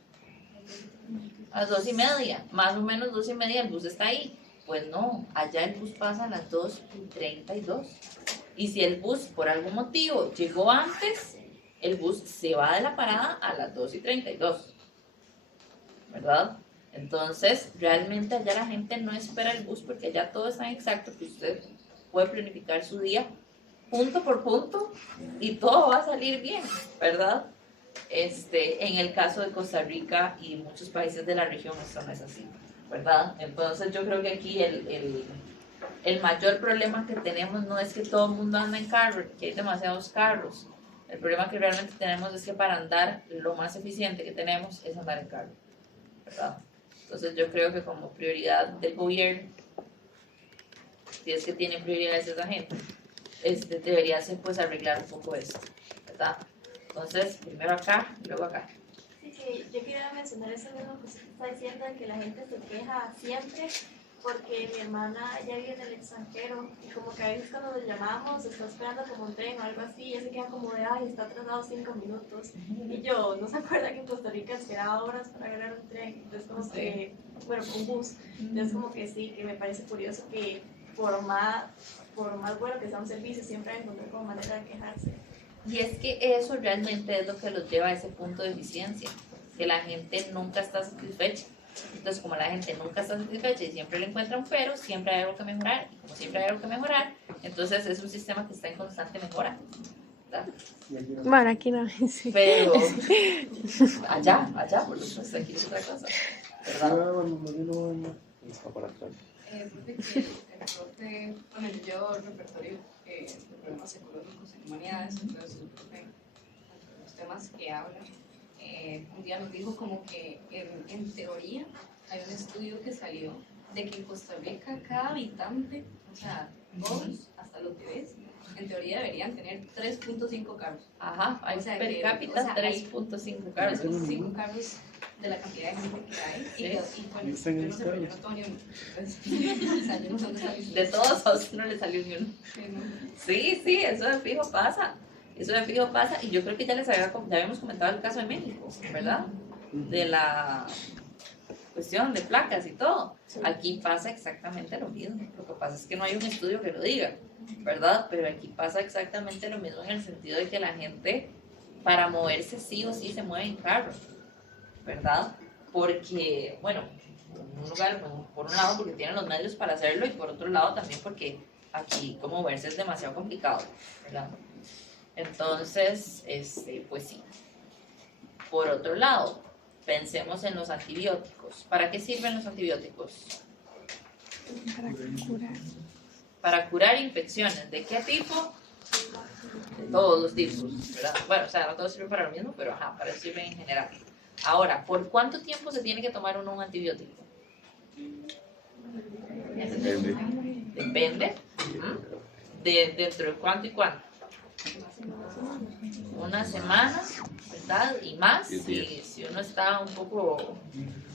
A las 2:30, más o menos 2:30 el bus está ahí. Pues no, allá el bus pasa a las 2:32. Y si el bus por algún motivo llegó antes, el bus se va de la parada a las 2:32, ¿verdad? Entonces, realmente allá la gente no espera el bus, porque allá todo es tan exacto que usted puede planificar su día punto por punto y todo va a salir bien, ¿verdad? En el caso de Costa Rica y muchos países de la región, esto no es así, ¿verdad? Entonces yo creo que aquí el mayor problema que tenemos no es que todo el mundo anda en carro, que hay demasiados carros. El problema que realmente tenemos es que para andar, lo más eficiente que tenemos es andar en carro, ¿verdad? Entonces yo creo que como prioridad del gobierno, si es que tiene prioridades esa gente, debería ser pues arreglar un poco esto, ¿verdad? Entonces, primero acá y luego acá. Sí, que yo quería mencionar eso mismo que usted está diciendo, de que la gente se queja siempre, porque mi hermana ya vive en el extranjero y como que a veces cuando nos llamamos está esperando como un tren o algo así, y ella se queda como de, ay, está atrasado 5 minutos. Y yo, ¿no se acuerda que en Costa Rica esperaba horas para agarrar un tren? Entonces como que, bueno, un bus. Entonces como que sí, que me parece curioso que por más bueno que sea un servicio, siempre hay que encontrar como manera de quejarse. Y es que eso realmente es lo que los lleva a ese punto de eficiencia, que la gente nunca está satisfecha. Entonces, como la gente nunca está satisfecha y siempre le encuentra un pero, siempre hay algo que mejorar. Y como siempre hay algo que mejorar, entonces es un sistema que está en constante mejora, ¿verdad? Bueno, aquí no. Sí. Pero allá, por supuesto, aquí es otra cosa, ¿verdad? Está por atrás. Porque el profe, bueno, yo llevo repertorio de problemas ecológicos en humanidades, entonces el profe, los temas que habla, un día nos dijo como que en teoría hay un estudio que salió de que en Costa Rica cada habitante, o sea, todos, hasta los bebés, en teoría deberían tener 3.5 carros. Ajá, hay O sea, per que, cápita o sea, 3.5 carros. 5 carros de la cantidad de gente que hay. Sí. Y bueno, yo no sé, pero yo no tengo ni uno. Entonces, o sea, yo no sé dónde está mi De todos a usted no le salió ni uno. Sí, ¿no? Sí, eso de fijo pasa. Eso de fijo pasa, y yo creo que ya habíamos comentado el caso de México, ¿verdad? De la cuestión de placas y todo. Aquí pasa exactamente lo mismo. Lo que pasa es que no hay un estudio que lo diga, ¿verdad? Pero aquí pasa exactamente lo mismo en el sentido de que la gente, para moverse sí o sí se mueve en carro, ¿verdad? Porque, bueno, en un lugar, por un lado porque tienen los medios para hacerlo, y por otro lado también porque aquí como verse es demasiado complicado, ¿verdad? Entonces, pues sí. Por otro lado, pensemos en los antibióticos. ¿Para qué sirven los antibióticos? Para curar. Para curar infecciones. ¿De qué tipo? De todos los tipos, ¿verdad? Bueno, o sea, no todos sirven para lo mismo, pero ajá, para eso sirven en general. Ahora, ¿por cuánto tiempo se tiene que tomar uno un antibiótico? Depende. ¿Dentro de cuánto y cuánto? Una semana, ¿verdad? Y más, si uno está un poco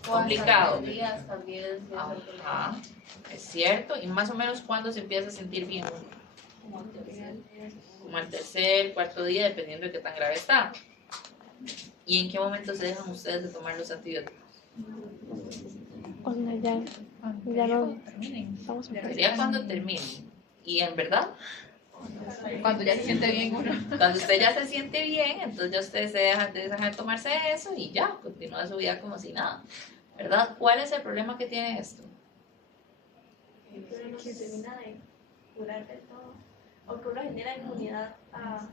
complicado. Días también. Ajá, es cierto. ¿Y más o menos cuándo se empieza a sentir bien? Como al tercer, cuarto día, dependiendo de qué tan grave está. ¿Y en qué momento se dejan ustedes de tomar los antibióticos? Cuando ya no estamos Sería cuando termine. Y en verdad, Cuando ya se siente bien uno. cuando usted ya se siente bien, entonces ya usted se deja de tomarse eso y ya, continúa su vida como si nada. ¿Verdad? ¿Cuál es el problema que tiene esto? Que no se termina de curar del todo. O que uno genera inmunidad a...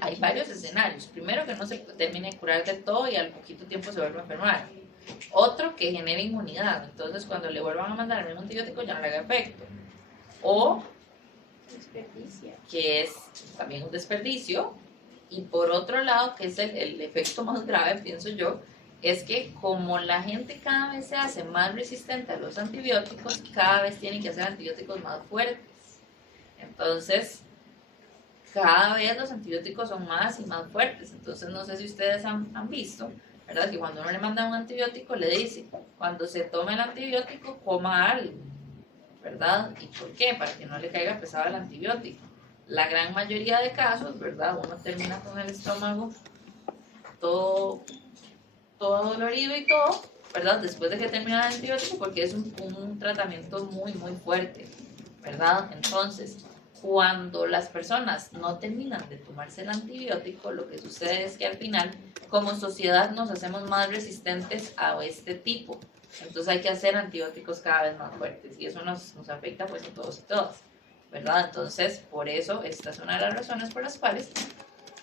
Hay varios escenarios. Primero, que no se termine de curar del todo y al poquito tiempo se vuelve a enfermar. Otro, que genere inmunidad. Entonces, cuando le vuelvan a mandar el mismo antibiótico, ya no le haga efecto. O que es también un desperdicio. Y por otro lado, que es el efecto más grave, pienso yo, es que como la gente cada vez se hace más resistente a los antibióticos, cada vez tienen que hacer antibióticos más fuertes. Entonces, cada vez los antibióticos son más y más fuertes. Entonces, no sé si ustedes han visto, ¿verdad? Que cuando uno le manda un antibiótico, le dice, cuando se tome el antibiótico, coma algo, ¿verdad? ¿Y por qué? Para que no le caiga pesado el antibiótico. La gran mayoría de casos, ¿verdad? Uno termina con el estómago todo dolorido y todo, ¿verdad? Después de que termina el antibiótico, porque es un tratamiento muy, muy fuerte, ¿verdad? Entonces, cuando las personas no terminan de tomarse el antibiótico, lo que sucede es que al final, como sociedad, nos hacemos más resistentes a este tipo. Entonces hay que hacer antibióticos cada vez más fuertes y eso nos afecta pues a todos y todas, ¿verdad? Entonces, por eso, esta es una de las razones por las cuales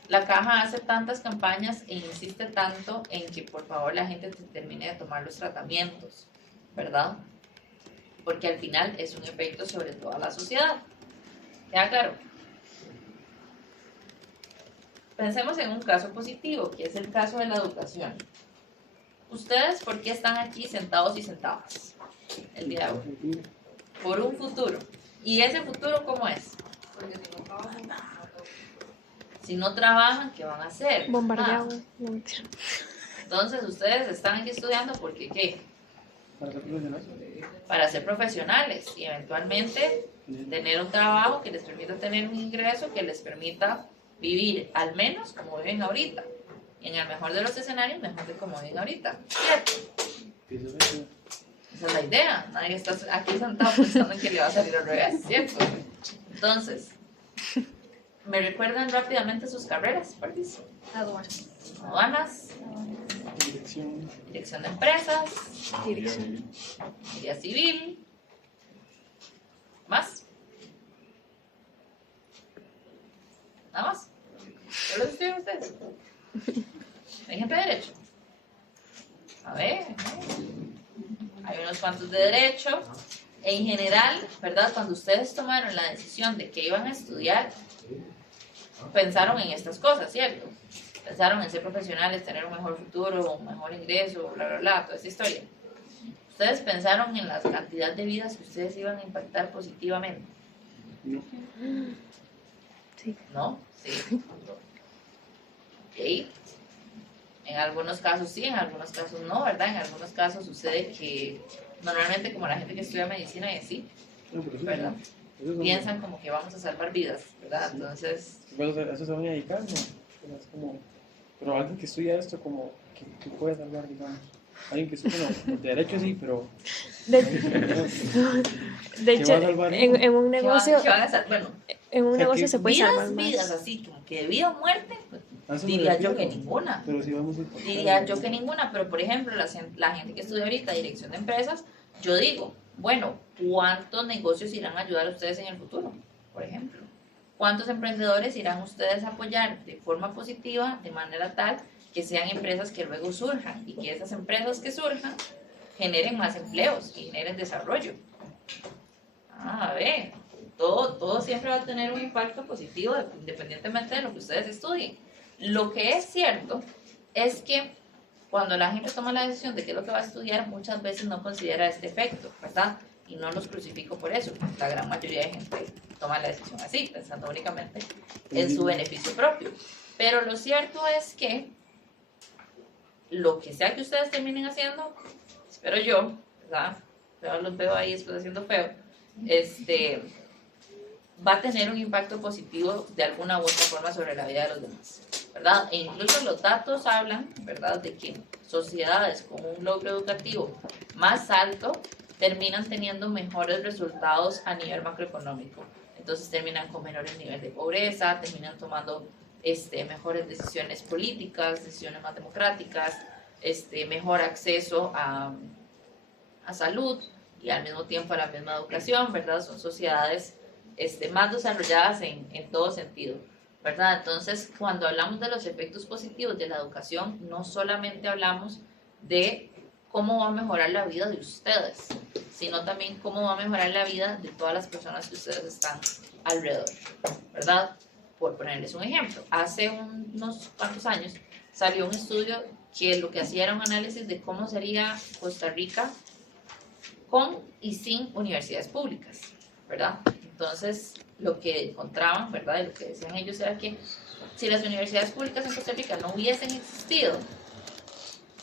la Caja hace tantas campañas e insiste tanto en que por favor la gente termine de tomar los tratamientos, ¿verdad? Porque al final es un efecto sobre toda la sociedad. ¿Queda claro? Pensemos en un caso positivo, que es el caso de la educación. ¿Ustedes por qué están aquí sentados y sentadas el día de hoy? Por un futuro. ¿Y ese futuro cómo es? Porque si no trabajan, no toco. Si no trabajan, ¿qué van a hacer? bombardeado. Entonces, ustedes están aquí estudiando porque ¿qué? Para ser profesional. Para ser profesionales y eventualmente tener un trabajo que les permita tener un ingreso que les permita vivir al menos como viven ahorita. Y en el mejor de los escenarios, mejor de como viven ahorita. ¿Cierto? Esa es la idea. Nadie está aquí sentado pensando en que le va a salir al revés, ¿cierto? Entonces, ¿me recuerdan rápidamente sus carreras, porfis? Aduanas, dirección de empresas, ingeniería civil, ¿más? ¿Nada más? ¿Qué los estudian ustedes? ¿Hay gente de derecho? A ver, hay unos cuantos de derecho. En general, ¿verdad? Cuando ustedes tomaron la decisión de que iban a estudiar, pensaron en estas cosas, ¿cierto? Pensaron en ser profesionales, tener un mejor futuro, un mejor ingreso, bla, bla, bla, toda esa historia. Ustedes pensaron en la cantidad de vidas que ustedes iban a impactar positivamente. No. Sí. ¿No? Sí. Ok. En algunos casos sí, en algunos casos no, ¿verdad? En algunos casos sucede que normalmente como la gente que estudia medicina y así, No, pero eso, ¿verdad? eso es Piensan como que vamos a salvar vidas, ¿verdad? Sí. Entonces, Bueno, a eso se van a dedicar, ¿no? Pero es como, pero alguien que estudia esto, como, que puede salvar, digamos. Alguien que estudia, no, de derecho sí, pero. De ¿Qué hecho, va a salvar? en un ¿qué negocio, van a hacer? Bueno, en un O sea, negocio que se puede salvar más. vidas así, como que de vida o muerte, pues, A eso me diría yo refiero. que ninguna. Pero si vamos a ir. Diría yo que ninguna, pero por ejemplo, la gente que estudia ahorita dirección de empresas, yo digo, bueno, ¿cuántos negocios irán a ayudar a ustedes en el futuro? Por ejemplo, ¿cuántos emprendedores irán ustedes a apoyar de forma positiva, de manera tal que sean empresas que luego surjan y que esas empresas que surjan generen más empleos y generen desarrollo? A ver, todo siempre va a tener un impacto positivo independientemente de lo que ustedes estudien. Lo que es cierto es que cuando la gente toma la decisión de qué es lo que va a estudiar, muchas veces no considera este efecto, ¿verdad? Y no los crucifico por eso. La gran mayoría de gente toma la decisión así, pensando únicamente en su beneficio propio. Pero lo cierto es que lo que sea que ustedes terminen haciendo, espero yo, ¿verdad? Yo los veo ahí después haciendo feo, va a tener un impacto positivo de alguna u otra forma sobre la vida de los demás, ¿verdad? E incluso los datos hablan, ¿verdad?, de que sociedades con un logro educativo más alto terminan teniendo mejores resultados a nivel macroeconómico. Entonces terminan con menores niveles de pobreza, terminan tomando mejores decisiones políticas, decisiones más democráticas, mejor acceso a salud y al mismo tiempo a la misma educación, ¿verdad? Son sociedades más desarrolladas en todo sentido, ¿verdad? Entonces, cuando hablamos de los efectos positivos de la educación, no solamente hablamos de cómo va a mejorar la vida de ustedes, sino también cómo va a mejorar la vida de todas las personas que ustedes están alrededor, ¿verdad? Por ponerles un ejemplo, hace unos cuantos años salió un estudio que lo que hacía era un análisis de cómo sería Costa Rica con y sin universidades públicas, ¿verdad? Entonces, lo que encontraban, ¿verdad? Y lo que decían ellos era que si las universidades públicas en Costa Rica no hubiesen existido,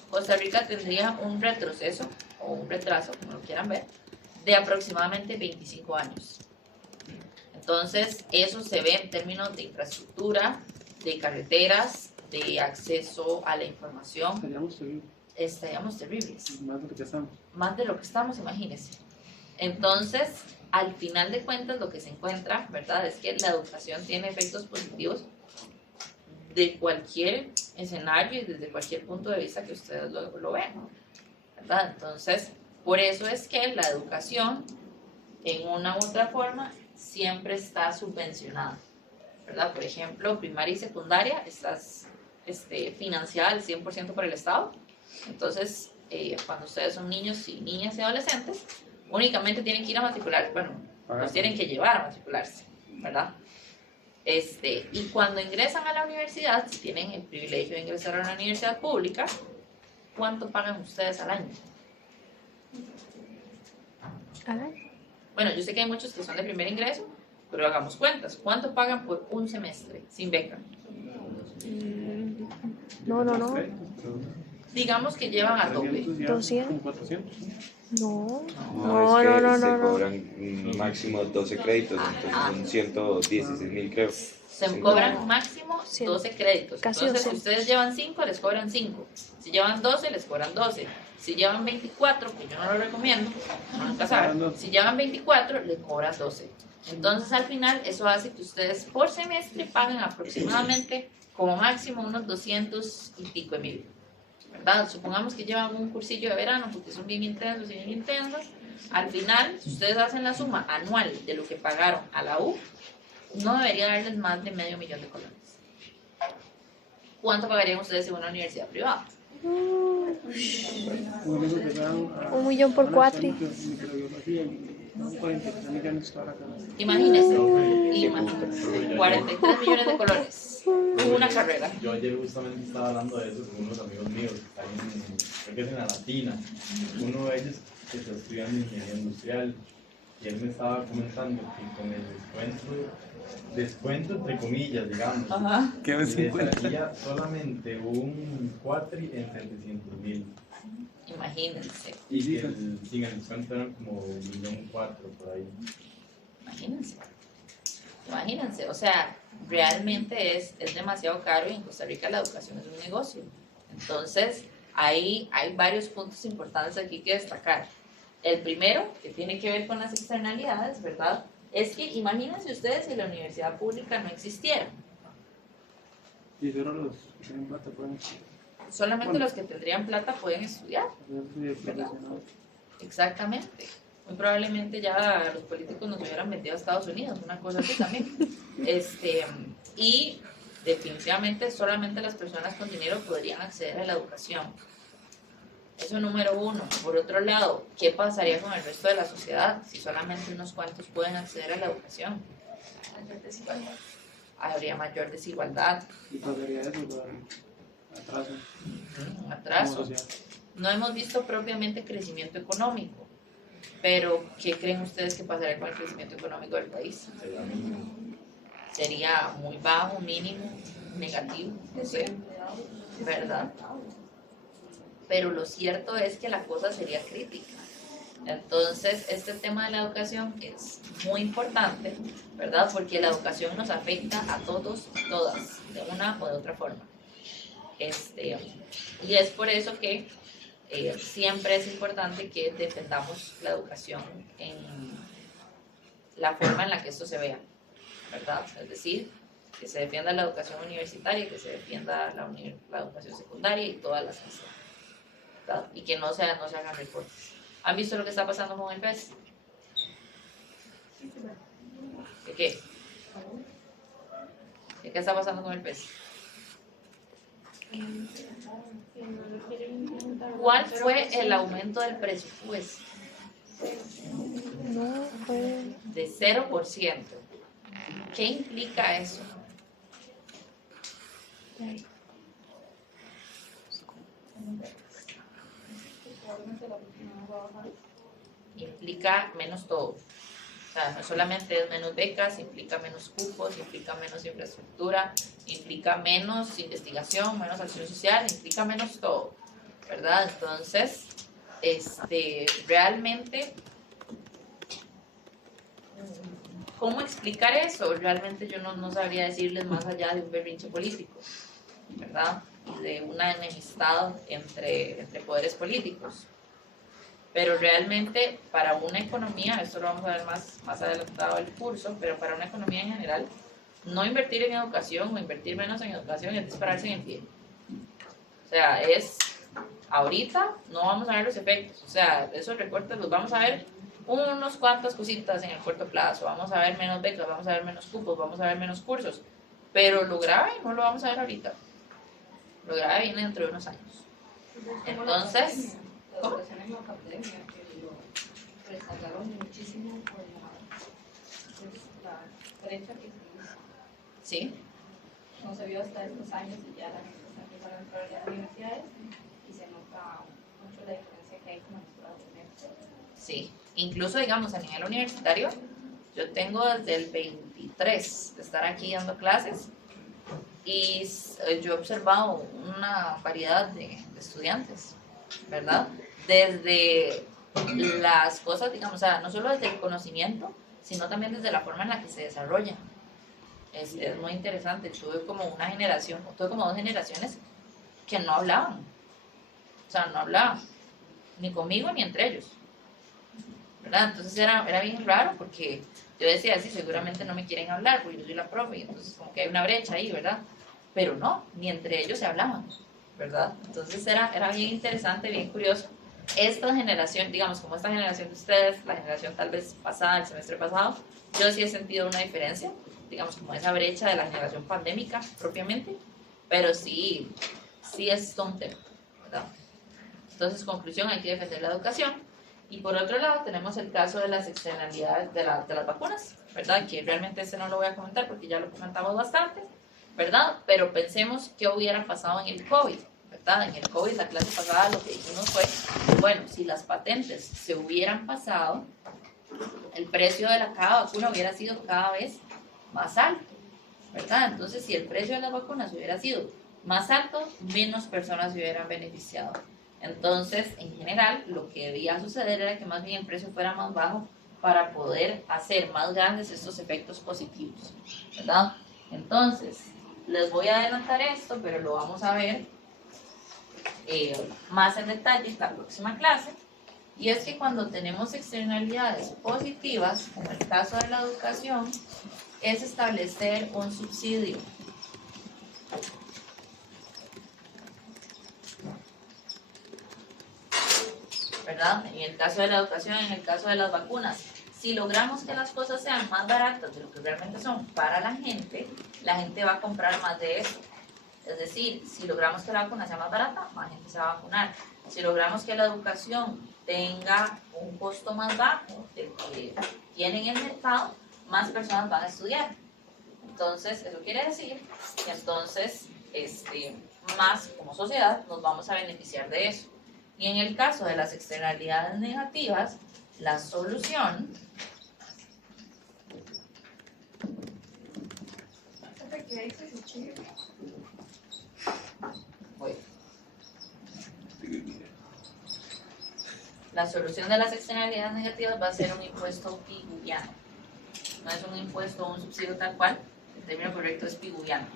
Costa Rica tendría un retroceso o un retraso, como lo quieran ver, de aproximadamente 25 años. Entonces, eso se ve en términos de infraestructura, de carreteras, de acceso a la información. Estaríamos terribles. Más de lo que estamos. Más de lo que estamos, imagínense. Entonces, al final de cuentas, lo que se encuentra, ¿verdad?, es que la educación tiene efectos positivos de cualquier escenario y desde cualquier punto de vista que ustedes lo vean, ¿verdad? Entonces, por eso es que la educación, en una u otra forma, siempre está subvencionada, ¿verdad? Por ejemplo, primaria y secundaria estás financiada al 100% por el Estado. Entonces, cuando ustedes son niños y niñas y adolescentes, únicamente tienen que ir a matricular, bueno, los tienen que llevar a matricularse, ¿verdad? Y cuando ingresan a la universidad, si tienen el privilegio de ingresar a una universidad pública, ¿cuánto pagan ustedes al año? Bueno, yo sé que hay muchos que son de primer ingreso, pero hagamos cuentas. ¿Cuánto pagan por un semestre sin beca? No. Digamos que llevan a tope. 200. 400. No. No, se cobran máximo 12 créditos, entonces son 116.000, creo. Se cobran máximo 12 créditos. Casi Entonces, 200. si ustedes llevan 5, les cobran 5. Si llevan 12, les cobran 12. Si llevan 24, que yo no lo recomiendo, nunca saben. Si llevan 24, les cobran 12. Entonces, al final, eso hace que ustedes por semestre paguen aproximadamente, como máximo, unos 200 y pico de mil, ¿verdad? Supongamos que llevan un cursillo de verano porque son bien intensos y bien intensas. Al final, si ustedes hacen la suma anual de lo que pagaron a la U, no debería darles más de $500,000 de colones. ¿Cuánto pagarían ustedes en una universidad privada? 1 millón por 4. Imagínense, 43 millones de colones, una carrera. Yo ayer justamente estaba hablando de eso con unos amigos míos que están creo que es en la Latina. Uno de ellos que está estudiando ingeniería industrial y él me estaba comentando que con el descuento entre comillas, digamos, ¿Qué me salía solamente un cuatri en 700.000. Imagínense. Y sin el descuento eran como 1.400.000 por ahí. Imagínense, o sea, realmente es demasiado caro y en Costa Rica la educación es un negocio. Entonces, hay varios puntos importantes aquí que destacar. El primero, que tiene que ver con las externalidades, ¿verdad? Es que imagínense ustedes si la universidad pública no existiera. Y solo los que tienen plata pueden estudiar. Solamente los que tendrían plata pueden estudiar, ¿verdad? Exactamente. muy probablemente ya los políticos nos hubieran vendido a Estados Unidos, una cosa así también. Y definitivamente solamente las personas con dinero podrían acceder a la educación. Eso número uno. Por otro lado, ¿qué pasaría con el resto de la sociedad si solamente unos cuantos pueden acceder a la educación? Habría mayor desigualdad. Y podría eso, atraso. Un atraso. Como social. No hemos visto propiamente crecimiento económico, pero ¿qué creen ustedes que pasaría con el crecimiento económico del país? Sería muy bajo, mínimo, negativo, no sé, ¿verdad? Pero lo cierto es que la cosa sería crítica. Entonces, este tema de la educación es muy importante, ¿verdad? Porque la educación nos afecta a todos y todas, de una o de otra forma. Y es por eso que siempre es importante que defendamos la educación en la forma en la que esto se vea, ¿verdad? Es decir, que se defienda la educación universitaria, que se defienda la educación secundaria y todas las que sean, ¿verdad? Y que no se hagan recortes. ¿Han visto lo que está pasando con el PES? ¿De qué? ¿De qué está pasando con el PES? ¿Cuál fue el aumento del presupuesto? No, fue... De 0%. ¿Qué implica eso? Ay, Implica menos todo. O sea, no solamente es menos becas, implica menos cupos, implica menos infraestructura, implica menos investigación, menos acción social, implica menos todo, ¿verdad? Entonces, realmente, ¿cómo explicar eso? Realmente yo no sabría decirles más allá de un berrinche político, ¿verdad? Y de una enemistad entre poderes políticos. Pero realmente para una economía, esto lo vamos a ver más adelantado el curso, pero para una economía en general, no invertir en educación o invertir menos en educación es dispararse en el pie. O sea, ahorita no vamos a ver los efectos, o sea, esos recortes los vamos a ver unos cuantas cositas en el corto plazo, vamos a ver menos becas, vamos a ver menos cupos, vamos a ver menos cursos, pero lo grave no lo vamos a ver ahorita, lo grave viene dentro de unos años. Entonces, La educación en la pandemia, que lo resaltaron muchísimo por la brecha que se hizo. sí, No se vio hasta estos años y ya la gente está empezando a entrar a las universidades y se nota mucho la diferencia que hay con las pruebas de método. sí, incluso digamos a nivel universitario, yo tengo desde el 23 de estar aquí dando clases y yo he observado una variedad de estudiantes, ¿verdad? Desde las cosas, digamos, o sea, no solo desde el conocimiento, sino también desde la forma en la que se desarrollan. Es muy interesante. Tuve como dos generaciones que no hablaban. O sea, no hablaban, ni conmigo ni entre ellos, ¿verdad? Entonces era bien raro porque yo decía, sí, seguramente no me quieren hablar porque yo soy la profe, y entonces como que hay una brecha ahí, ¿verdad? Pero no, ni entre ellos se hablaban, ¿verdad? Entonces era bien interesante, bien curioso. Esta generación, digamos, como esta generación de ustedes, la generación tal vez pasada, el semestre pasado, yo sí he sentido una diferencia, digamos, como esa brecha de la generación pandémica propiamente, pero sí es un tema, ¿verdad? Entonces, conclusión, hay que defender la educación. Y por otro lado, tenemos el caso de las externalidades de las vacunas, ¿verdad? Que realmente no lo voy a comentar porque ya lo comentamos bastante, ¿verdad? Pero pensemos qué hubiera pasado en el COVID, ¿verdad? En el COVID, la clase pasada, lo que dijimos fue, bueno, si las patentes se hubieran pasado, el precio de cada vacuna hubiera sido cada vez más alto, ¿verdad? Entonces, si el precio de las vacunas hubiera sido más alto, menos personas se hubieran beneficiado. Entonces, en general, lo que debía suceder era que más bien el precio fuera más bajo para poder hacer más grandes estos efectos positivos, ¿verdad? Entonces, les voy a adelantar esto, pero lo vamos a ver más en detalle en la próxima clase. Y es que cuando tenemos externalidades positivas, como el caso de la educación, es establecer un subsidio. ¿verdad? En el caso de la educación, en el caso de las vacunas. Si logramos que las cosas sean más baratas de lo que realmente son para la gente va a comprar más de eso. Es decir, si logramos que la vacuna sea más barata, más gente se va a vacunar. Si logramos que la educación tenga un costo más bajo del que tiene en el mercado, más personas van a estudiar. Entonces, eso quiere decir que entonces, más como sociedad nos vamos a beneficiar de eso. Y en el caso de las externalidades negativas, la solución la solución de las externalidades negativas va a ser un impuesto pigouviano. No es un impuesto o un subsidio tal cual, el término correcto es pigouviano.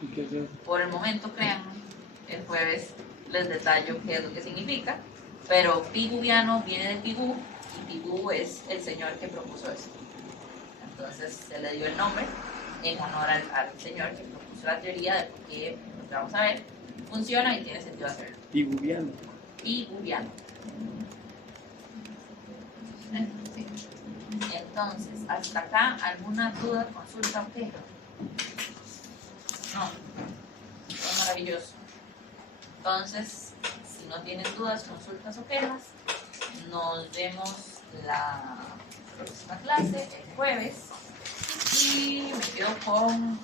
Por el momento, créanme, el jueves les detallo qué es lo que significa, pero pigouviano viene de Pigou, y Pigou es el señor que propuso esto. Entonces se le dio el nombre en honor al señor que propuso la teoría de por qué, lo que vamos a ver, funciona y tiene sentido hacerlo. Pigouviano. Pigouviano. Sí. Entonces, hasta acá, ¿alguna duda, consulta o queja? No. Fue maravilloso. Entonces, si no tienen dudas, consultas o quejas, nos vemos la próxima clase, el jueves, y me quedo con